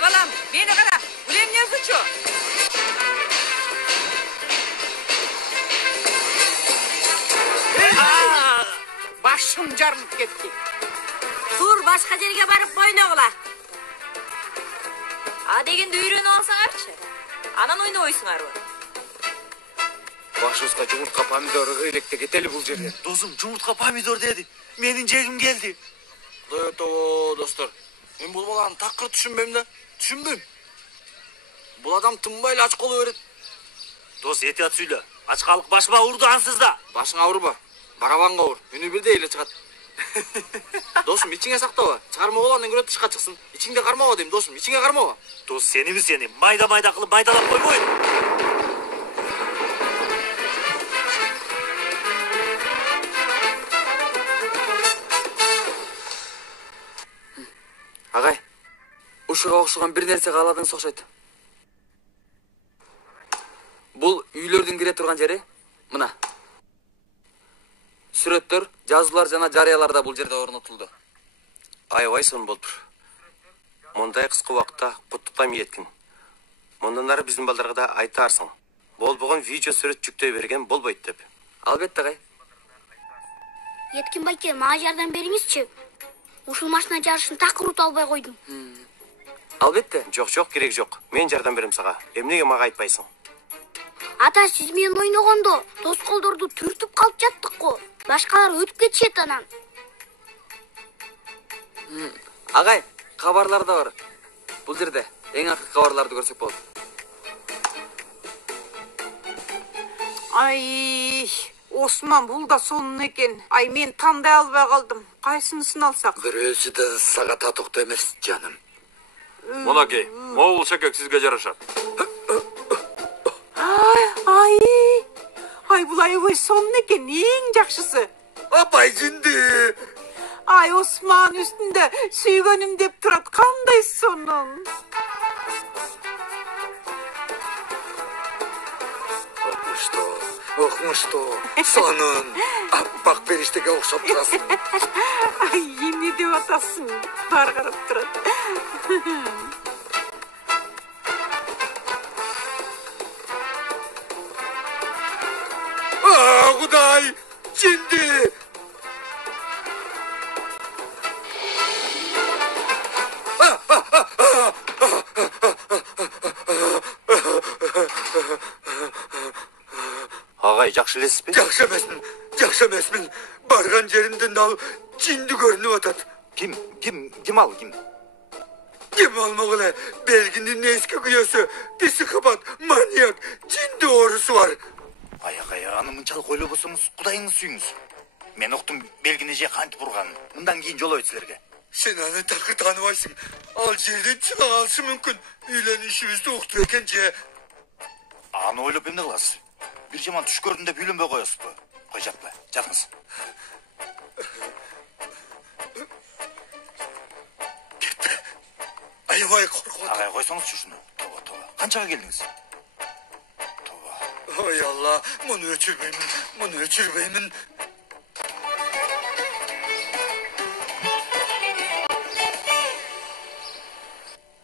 балам, мені қара, білем не сычу? башым жарылып кетти. Тур, башка жерге барып ойногула. А дегенде үйрөнүп алсаңарчы. Анан ойнобойсуңарбы? Башыбызга жумуртка помидор ыйлекте кетели бул жерден. Досум, жумуртка помидор деди. Менин жегим келди. Құдай достор. Мен бұл баланы тақыр түшінбейм да. Түшінбейм. Бұл адам тынбай ач қолы берет. Дос, етият сүйлө. Ачкалык башыма урду ансызда. Башың ауырба. Барабанга ауыр. Үнү бирдей эле чыгат. Досым, ичиңе сактаба. Чыгарма болгондон көрө тышка чыксын. Ичиңде кармаба дейм, досум. Ичиңе кармаба. Дос, сени майда кылып майдалап койбойт. Агай, ушуга окшогон бир нерсе кааладыңыз окшойт. Бул үйлөрдүн кире турган жери мына. Сүрөттөр, жазуулар жана жарыяларда бул жерде орнотулду. Аябай сон болуп. Мындай кыска убакытта куттуктам еткин. Мындан ары биздин балдарга да айтарсың. Болбогон видео сүрөт жүктөй берген болбойт деп. Албетте агай. Еткин байке, мага жардам бериңизчи. Ушул машина жарышын такыр ута албай койдум. Албетте. Жок, керек жок. Мен жардам берем сага. Эмнеге мага айтпайсың? Ата, сиз менен ойногондо тоскоолдорду түртүп калып жаттык го. Башкалар өтүп кетишет анан. Агай, кабарлар да бар. Бул жерде эң акыркы кабарларды көрсөк болот. Ай, Осман, бул да сонун экен. Ай, мен тандай албай калдым. Кайсынысын алсак? Бирөөсү да сага татыктуу эмес, жаным. Монакей, могул шекек сизге жарашат. Ай, бул аябай сонун экен, эң жакшысы. Апай жинди. Ай, Осман үстүндө сүйгөнүм деп турат, кандай сонун. Окмуштуу, сонун, аппак бериштеге окшоп турасың. Ай, эмне деп атасың? Бар карап турат. Кудай, жинди. Агай, жакшы элесизби? Жакшы эмесмин. Барган жеримден ал жинди көрүнүп атат. Ким ал, ким? Ким болмок эле, Белгиндин эски күйөөсү, психопат, маньяк, жинди оорусу бар. Агай, аны мынчалык ойлобосоңуз, кудайыңыз сүйүңүз. Мен уктум Белгини же кантип урганын. Мындан кийин жолойт силерге. Сен аны такыр тааныбайсың. Ал жерден чыга калышы мүмкүн. Үйлөнүшүбүздү укту экен же. Аны ойлоп эмне кыласыз? Бир жаман түш көрдүм деп үйлөнбөй коесузбу? Кой, жатпа, жатыңыз. Кетпе. Аябай коркуп атам. Агай, койсоңузчу ушуну. Тоба. Канчага келдиңиз? Ой Алла, муну өчүрбөймүн.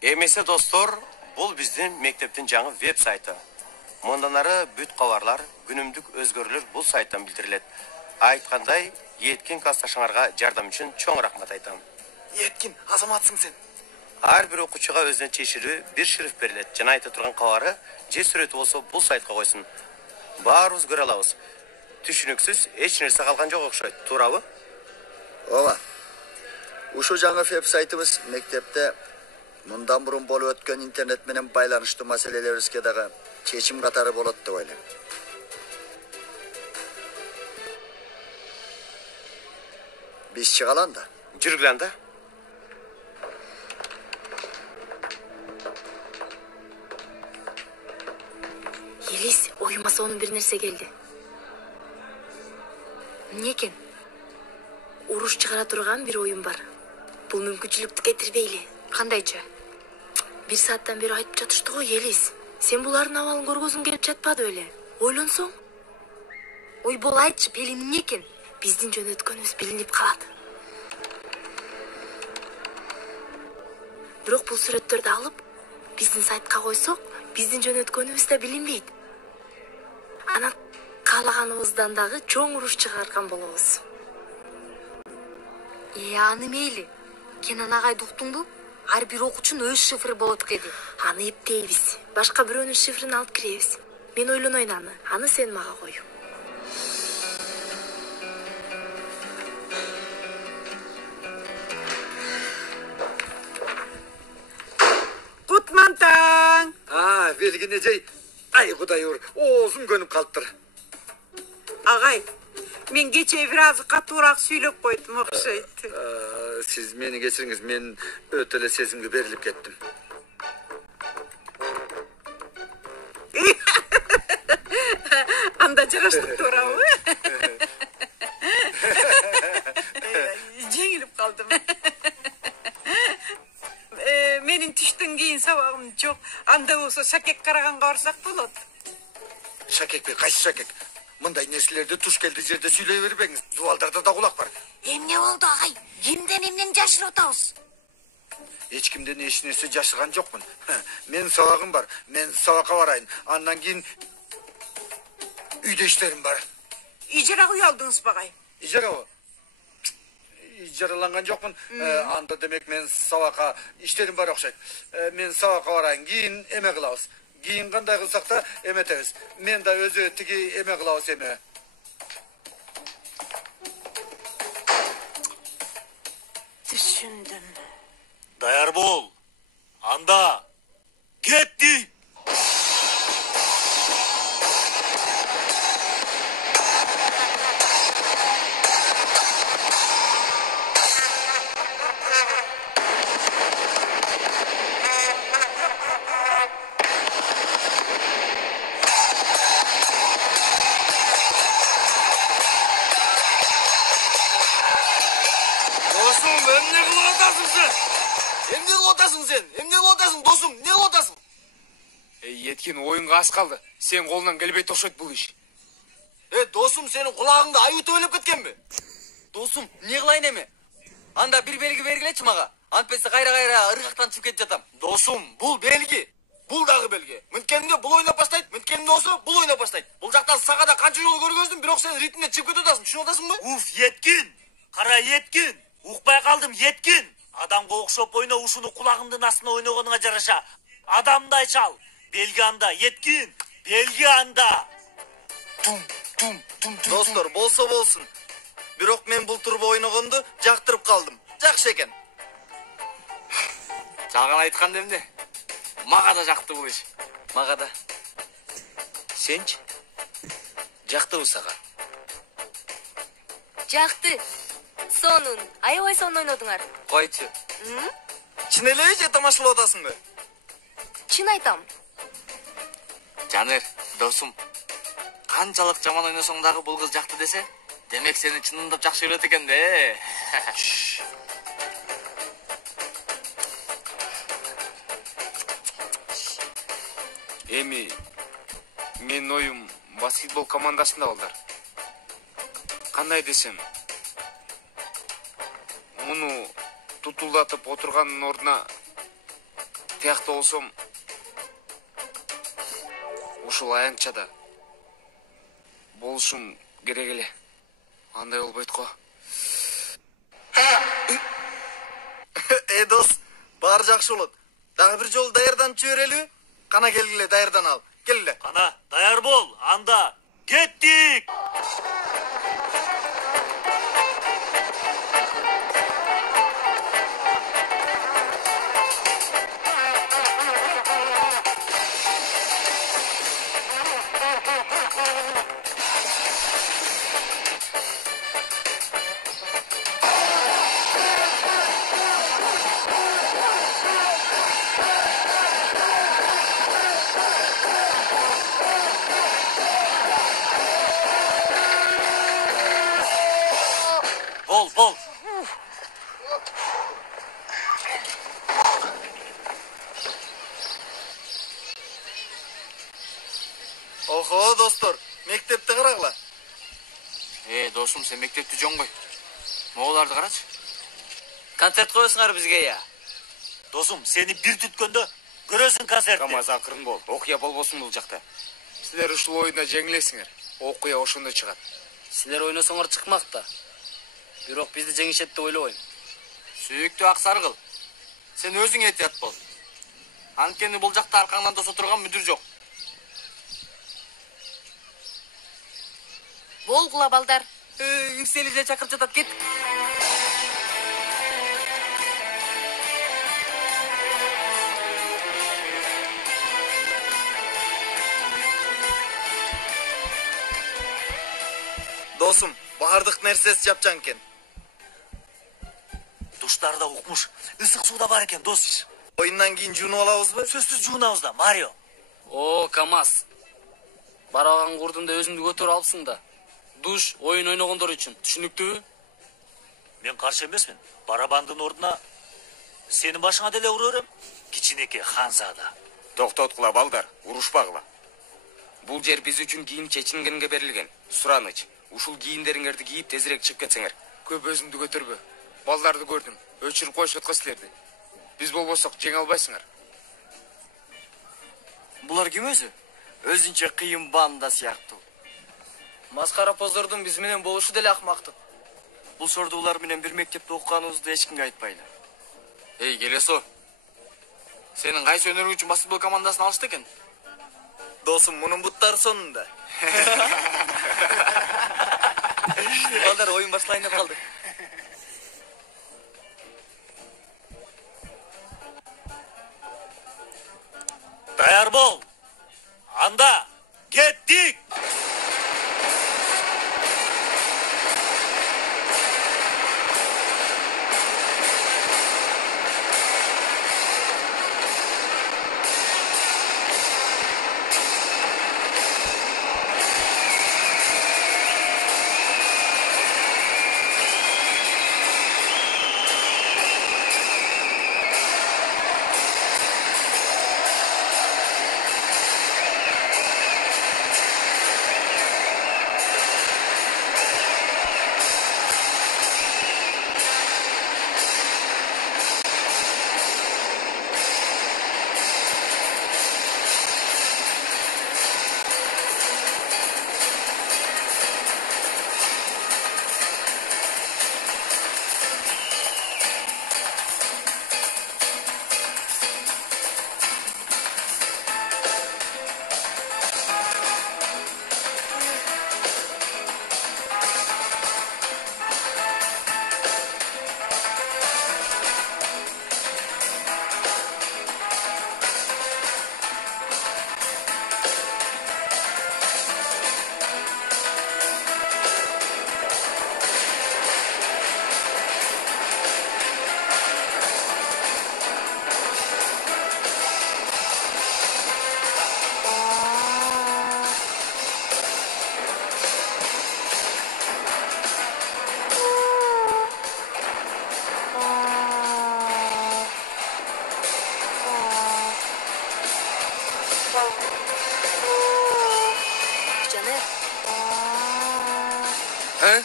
Эмесе достор, бул биздин мектептин жаңы веб-сайты. Мындан ары бүт кабарлар, күнүмдүк өзгөрүүлөр бул сайттан билдирилет. Айткандай, Еткин классташыңарга жардам үчүн чоң рахмат айтам. Еткин, азаматсың сен. Ар бир окуучуга өзүнө чечилүү бир шрифт берилет. Жана айта турган кабары же сүрөтү болсо бул сайтка койсун. Баарыбыз көрө алабыз. Түшүнүксүз эч нерсе калган жок окшойт, туурабы? Ооба. Ушул жаңы веб-сайтыбыз мектепте мындан мурун болуп өткөн интернет менен байланыштуу маселелерибизге дагы чечим катары болот деп ойлойм. Биз чыгалан да. Жүргүлөн да. Елис, оюма сонун бир нерсе келди. Эмне экен? Уруш чыгара турган бир оюм бар. Бул мүмкүнчүлүктү кетирбейли. Кандайча? Бир сааттан бери айтып жатышты го, Елис. Сен булардын абалын көргөзүң келип жатпады беле? Ойлонсоң? Ой, бол айтчы, бели эмне экен? Биздин жөнөткөнүбүз билинип калат. Бирок бул сүрөттөрдү алып, биздин сайтка койсок, биздин жөнөткөнүбүз да билинбейт. Анан каалаганыбыздан дагы чоң уруш чыгарган болобуз. Аны мейли. Кенан агайды уктуңбу? Ар бир окуучунун өз шифры болот деди. Аны эптейбиз. Башка бирөөнүн шифрын алып киребиз. Мен ойлонойн аны. Аны сен мага кой. Кутмантаң. Белгине жей. Ай, Кудай ур, оозум көнүп калыптыр. Агай, мен кече бир аз катуураак сүйлөп койдум окшойт. Siz meni geçiriңиz, men өтө эле сезимге берилип кеттим. Анда жараштык туурабы? Жеңилип калдым. Менин түштөн кийин сабагым жок. Анда болсо шакек караганга барсак болот. Шакекпи, кайсы шакек? Мындай нерселерди туш келди жерде сүйлөй бербеңиз. Дубалдарда да кулак бар. Эмне болду агай? Кимден эмнени жашырып атабыз? Эч кимден эч нерсе жашырган жокмун. Мен сабагым бар. Мен сабакка барайын. Андан кийин үйдө иштерим бар. Ижарага үй алдыңызбы агай? Ижарабы? Ижараланган жокмун. Анда демек мен сабакка иштерим бар окшойт. Мен сабакка барайын. Кийин эме кылабыз. Кийин кандай кылсак да эметебиз. Мен да өзү тиги эме кылабыз эме. Түшүндүм. Даяр бол. Анда кетти. Эмне кылып атасың, досум? Эмне кылып атасың? Еткин оюнга аз калды. Сен колунан келбейт окшойт бул иш. Досум, сенин кулагыңда ай өтөбөлөп кеткенби? Досум, не кылайын эми? Анда бир белги бергилечи мага. Антпесе кайра ыргактан чыгып кетип жатам. Досум, бул белги. Бул дагы белги. Мынткенде бул ойнап баштайт, мынткенде болсо бул ойнап баштайт. Бул жактан сагада канча жолу көргөздүм, бирок сен ритмине чыгып кетип атасың. Түшүнүп атасыңбы? Уф, Еткин. Кара Еткин. Укпай калдым, Еткин. Адамга окшоп ойно, ушуну кулагымдын астына ойногонуңа жараша. Адамдай чал. Белги анда, Еткин. Белги анда. Достор, болсо болсун. Бирок мен бул турбу ойногонду жактырып калдым. Жакшы экен. Жалган айтканда эмне? Мага да жакты бул иш. Мага да. Сенчи? Жактыбы сага? Жакты. Сонун. Аябай сонун ойнодуңар. Койчу. Чын элеби же тамашалап атасыңбы? Чын айтам. Жанер, досум. Канчалык жаман ойносоң дагы бул кыз жакты десе, демек сени чынындап жакшы көрөт экен да. Эми мен оюм баскетбол командасында балдар. Кандай десем? Муну тутулдатып отурганын ордуна тиякта болсом, ушул аянтчада болушум керек эле. Андай болбойт го. Дос, бар жакшы болот. Дагы бир жолу даярданып жиберелиби? Кана келгиле, даярдан ал. Келгиле. Кана, даяр бол. Анда кеттик. Бол. Охо, достор, мектепти карагыла. Досум, сен мектепти жоңбой. Моголарды карачы. Концерт коесуңар бизге я. Досум, сени бир түткөндө көрөсүң концертти. Камаз акырын бол. Окуя болбосун бул жакта. Силер ушул оюнда жеңилесиңер. Окуя ошондо чыгат. Силер ойносоңор чыкмакта. Бирок бизди жеңишет деп ойлобойм. Сүйүктүү ак саргыл. Сен өзүң этият бол. Анткени бул жакта аркаңдан тосо турган мүдүр жок. Болгула балдар. Юксели же чакырып жатат, кет. Досум, бардык нерсеси жапжан экен. Душтарда укмуш, ысык сууда бар экен, дос. Оюндан кийин жуунуп алабызбы? Сөзсүз жуунабыз да, Марио. О, КамАЗ. Бараган курдунда өзүңдү көтөрүп алыпсың да. Душ оюн ойногондор үчүн, түшүнүктүүбү? Мен каршы эмесмин. Барабандын ордуна сенин башыңа деле ура берем. Кичинекей Ханзада. Токтоткула балдар, урушпагыла. Бул жер биз үчүн кийим чечингенге берилген. Сураныч, ушул кийимдериңерди кийип тезирээк чыгып кетсеңер. Көп өзүңдү көтөрбө. Балдарды көрдүм. Өчүрүп коюшуп аткан силерди. Биз болбосок жеңе албайсыңар. Булар ким өзү? Өзүнчө кыйын банда сыяктуу. Маскара поздордун биз менен болушу деле акмактык. Бул сорду улар менен бир мектепте окуганыбызды эч кимге айтпайлы. Эй, Келесо. Сенин кайсы өнөрүң үчүн баскетбол командасын алышты экен? Досум, мунун буттары сонунда. Балдар оюн башлайын деп калды. Даяр бол. Анда кеттик.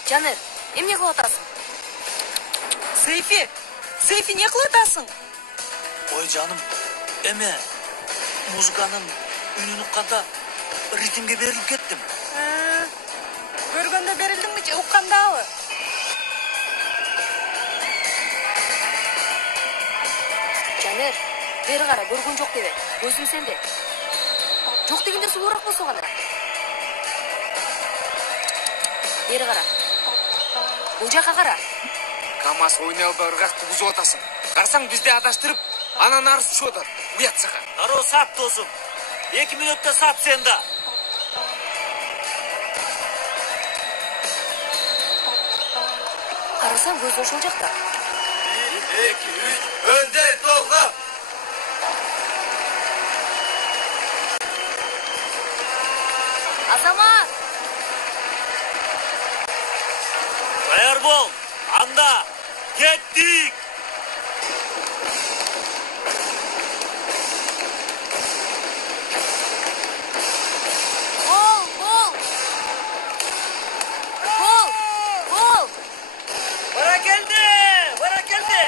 Жанер, эмне кылып атасың? Сейфи, не кылып атасың? Ой жаным, эме музыканын үнүн укканда ритмге берилип кеттим. Көргөндө берилдиңби же уккандабы? Жанер, бери кара, көргөн жок дебе. Көзүм сенде. Жок дегенде сулуураак болсо гана. Бери кара. Бул жака кара. КамАЗ ойнай албай ыргакты бузуп атасың. Карасаң бизди адаштырып, анан арыз түшүп атат. Уят сага. Дароо сап досум. 2 мүнөттө сап сенда. Карасаң көзү ошол жакта. 1, 2, 3, өндер толга. Азамат! Даяр бол. Анда кеттик. Гол! Бара келди!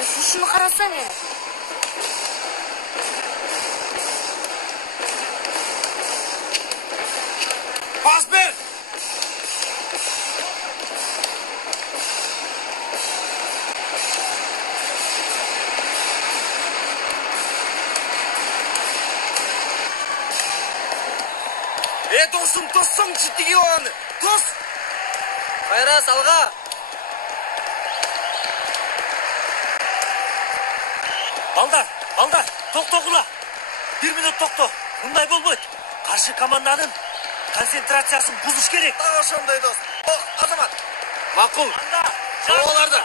Ушуну карасаң эми. Pas ber. Досым, тоссаң ciddi olanı. Tos. Кайра салга. Балдар, тоқтоғыла. 1 минут тоқто. Мұндай болбойт. Қаршы команданың концентрациясын бұзыш керек. Ошондой дос. О, Азамат. Макул. Жауаларды.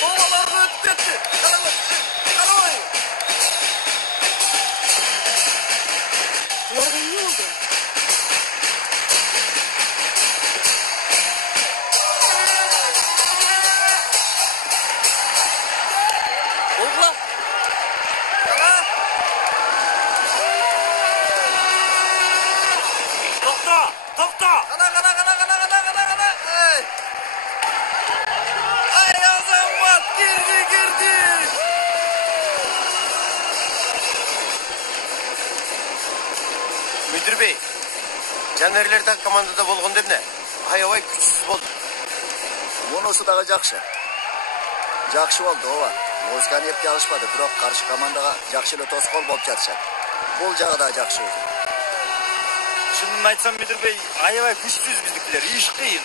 Bombalar ötüp ketти. Qarabay. Bularga ne oldu? Oldular. Toqta. Qana. Ay Azamat girdi. Müdür bey, Canerlerden komandada bolğonda эмне? Аябай күчсүз болду. Мунусу дагы жакшы. Жакшы болду, ооба. Музыканы эпке алышпады, бирок каршы командага жакшы эле тоскоол болуп жатышат. Бул жагы да жакшы өзү. Шынын айтсам, müdür bey, аябай күчсүз биздикилер, иш кыйын.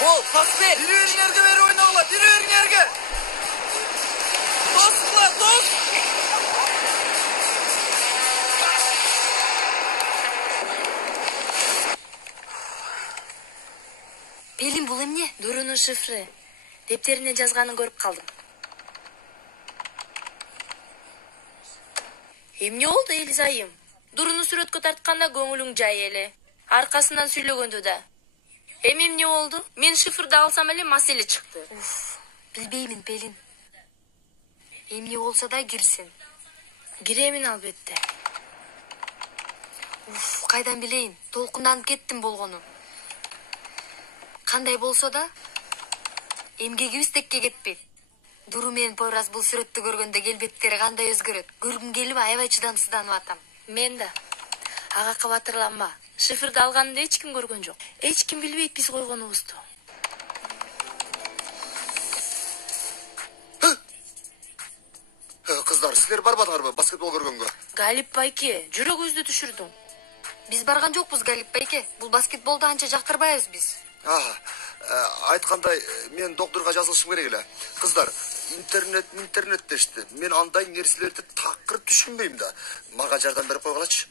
Бол, пас бер. Бир өрүңерге бери ойногула, бир өрүңерге. Тос. Pelin бул эмне? Дурунун шифри. Дептерине жазганын көрүп калдым. Эмне болду, Элизайым? Дуруну сүрөткө тартканда көңүлүң жай эле. Аркасынан сүйлөгөндө да. Эмне болду? Мен шифрди алсам эле маселе чыкты. Билбеймин, Pelin. Эмне болсо да кирсин. Киремин албетте. Кайдан билейин? Толкунданып кеттим болгону. Кандай болсо да эмгегибиз текке кетпейт. Дуру менен Пойрас бул сүрөттү көргөндө келбеттери кандай өзгөрөт. Көргүм келип аябай чыдамсызданып атам. Мен да. Ага кабатырланма. Шифрди алганымды эч ким көргөн жок. Эч ким билбейт биз койгонубузду. Кыздар, силер барбадыңарбы баскетбол көргөнгө? Галип байке, жүрөгүбүздү түшүрдүң. Биз барган жокпуз, Галип байке. Бул баскетболду анча жактырбайбыз биз. Айткандай, мен доктурга жазылышым керек эле. Кыздар, интернет дешти. Мен андай нерселерди такыр түшүнбөйм да. Мага жардам берип койгулачы.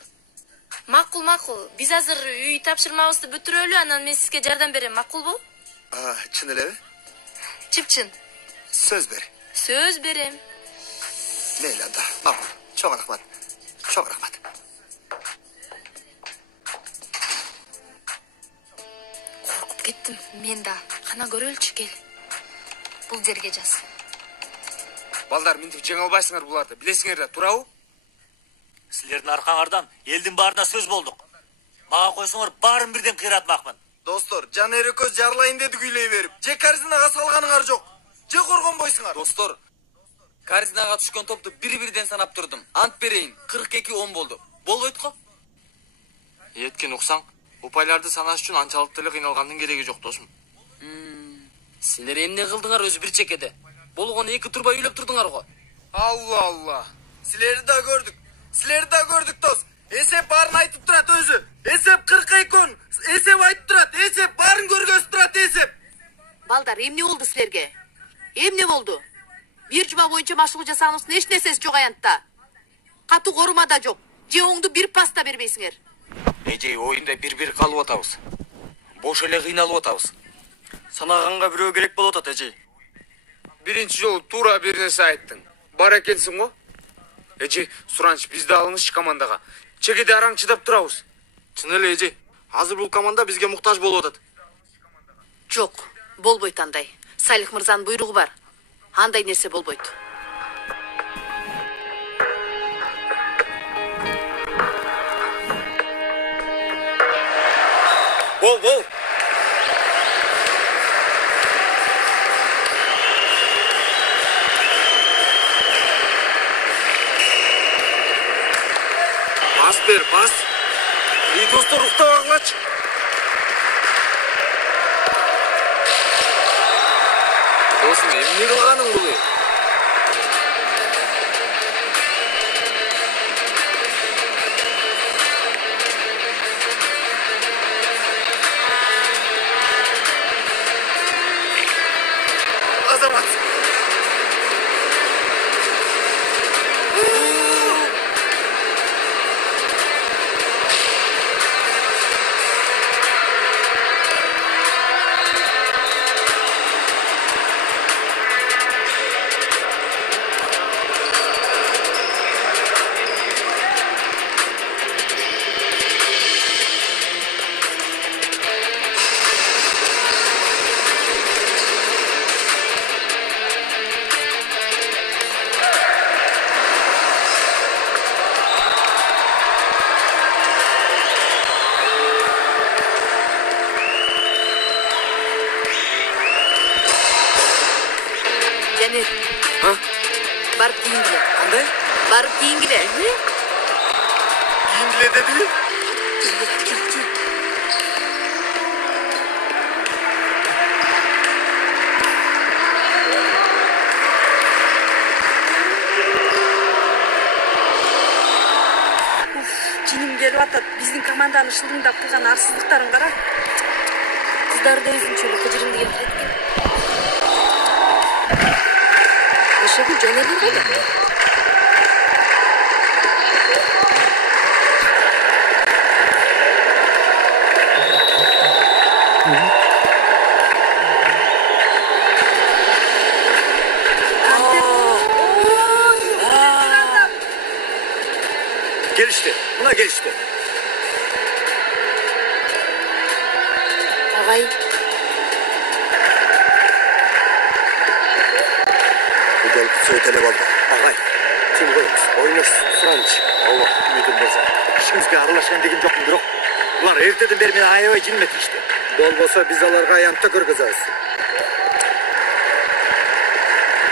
Макул. Биз азыр үй тапшырмабызды бүтүрөлү, анан мен сизге жардам берем. Макулбу? Чын элеби? Чып-чын. Сөз бер. Сөз берем. Мейли анда. Макул. Чоң рахмат. Коркуп кеттим. Мен да. Кана көрөлчү, кел. Бул жерге жаз. Балдар, минтип жеңе албайсыңар буларды. Билесиңер да, туурабы? Силердин аркаңардан элдин баарына сөз болдук. Мага койсоңор баарын бирден кыйратмакмын. Достор, Жанер экөөз жарлайын деди күйлөй берип. Же корзинага салганыңар жок. Же коргонбойсуңар. Достор, корзинага түшкөн топту бири-бирден санап турдум. Ант берейин, 42-10 болду. Болбойт го? Эткен уксаң, упайларды санаш үчүн анчалык деле кыйналгандын кереги жок, досум. Силер эмне кылдыңар өзү бир чекеде? Болгону 2 турбай үйлөп турдуңар го. Алла. Силерди да көрдүк, дос. Эсеп баарын айтып турат өзү. Эсеп 42-10. Эсеп айтып турат. Эсеп баарын көргөзүп турат, эсеп. Балдар, эмне болду силерге? Эмне болду? Бир жума боюнча машыгуу жасаганыңыздын эч нерсеси жок аянтта. Катуу корума да жок. Же оңду бир пас да бербейсиңер. Эже оюнда бир калып атабыз. Бош эле кыйналып атабыз. Санаганга бирөө керек болуп атат, эже. Биринчи жолу туура бир нерсе айттың. Бар экенсиң го? Эже, суранч бизди алыңызчы командага. Чекеде араң чыдап турабыз. Чын эле, эже. Азыр бул команда бизге муктаж болуп атат. Жок, болбойт андай. Салих мырзанын буйругу бар. Андай нерсе болбойт. Бол. Пас бер, пас. Достор уктабагылачы. Досым, эмне кылганың бул? Азамат. Caner. Barıp kiyingile. Qanday? Barıp kiyingile. Kiyingile dedi. Jinim kelip atat. Bizdin komandаны шылдыңдап кылган арсыздыктарын кара. Кыздарды өзүнчөлүк кыжырымды келтирет экен. Ошого Жанерлер кайда? Gelişti. Buna gelişti. Агай, Bu gelip söğütelep aldı. Ağay, kim koymuş? Oynaş, Franç. Allah, ümidim bolsa. İşimizge arılaşan degin yok mu, biro? Ulan erteden beri meni ayabay jinmedi işte. Bolbosa biz alarga ayantda kırgızabız.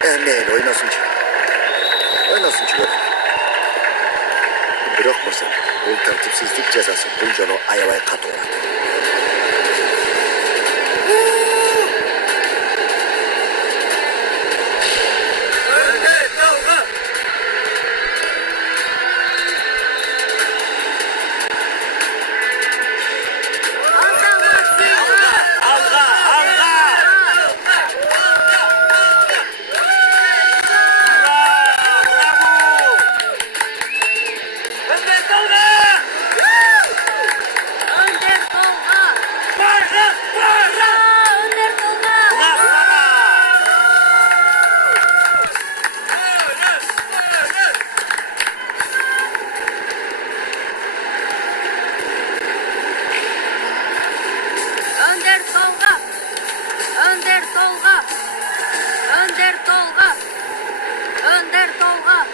Meyli oynasınçı. Oynasınçı böyle. Bırak mısın? Bu tertipsizlik cezası bu jolo ayabay katı oldu. Önder Tolga. Önder Tolga. Önder Tolga. Önder Tolga.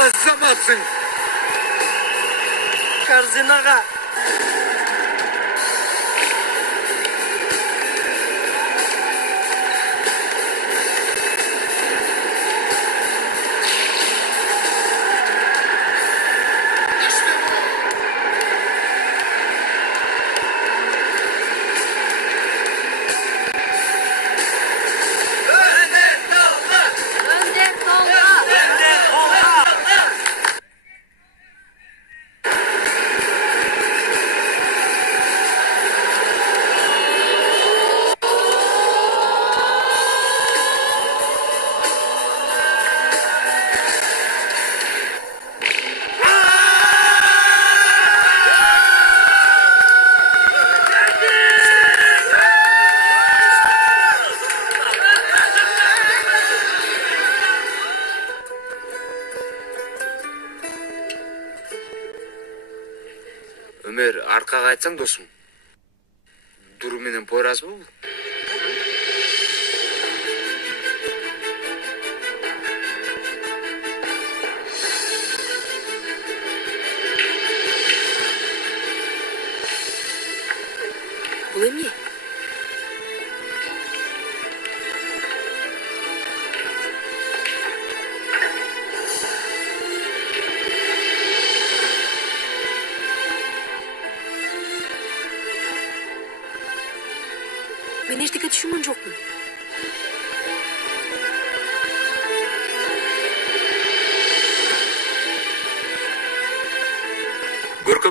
Azamatsın. Karzinaga. Önder Tolga. Ömer, arkaga айтсаң досum. Дуру менен Пойразбы бул? бул эмне?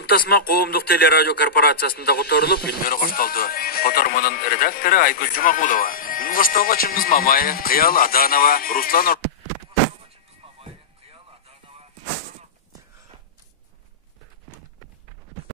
Ым тасма коомдук телерадио корпорациясында которулуп, билмери коштолду. Котормонун редактору Айгүл Жумагулова. Үн коштоого Чыңгыз Мамаев, Кыял Аданова, Руслан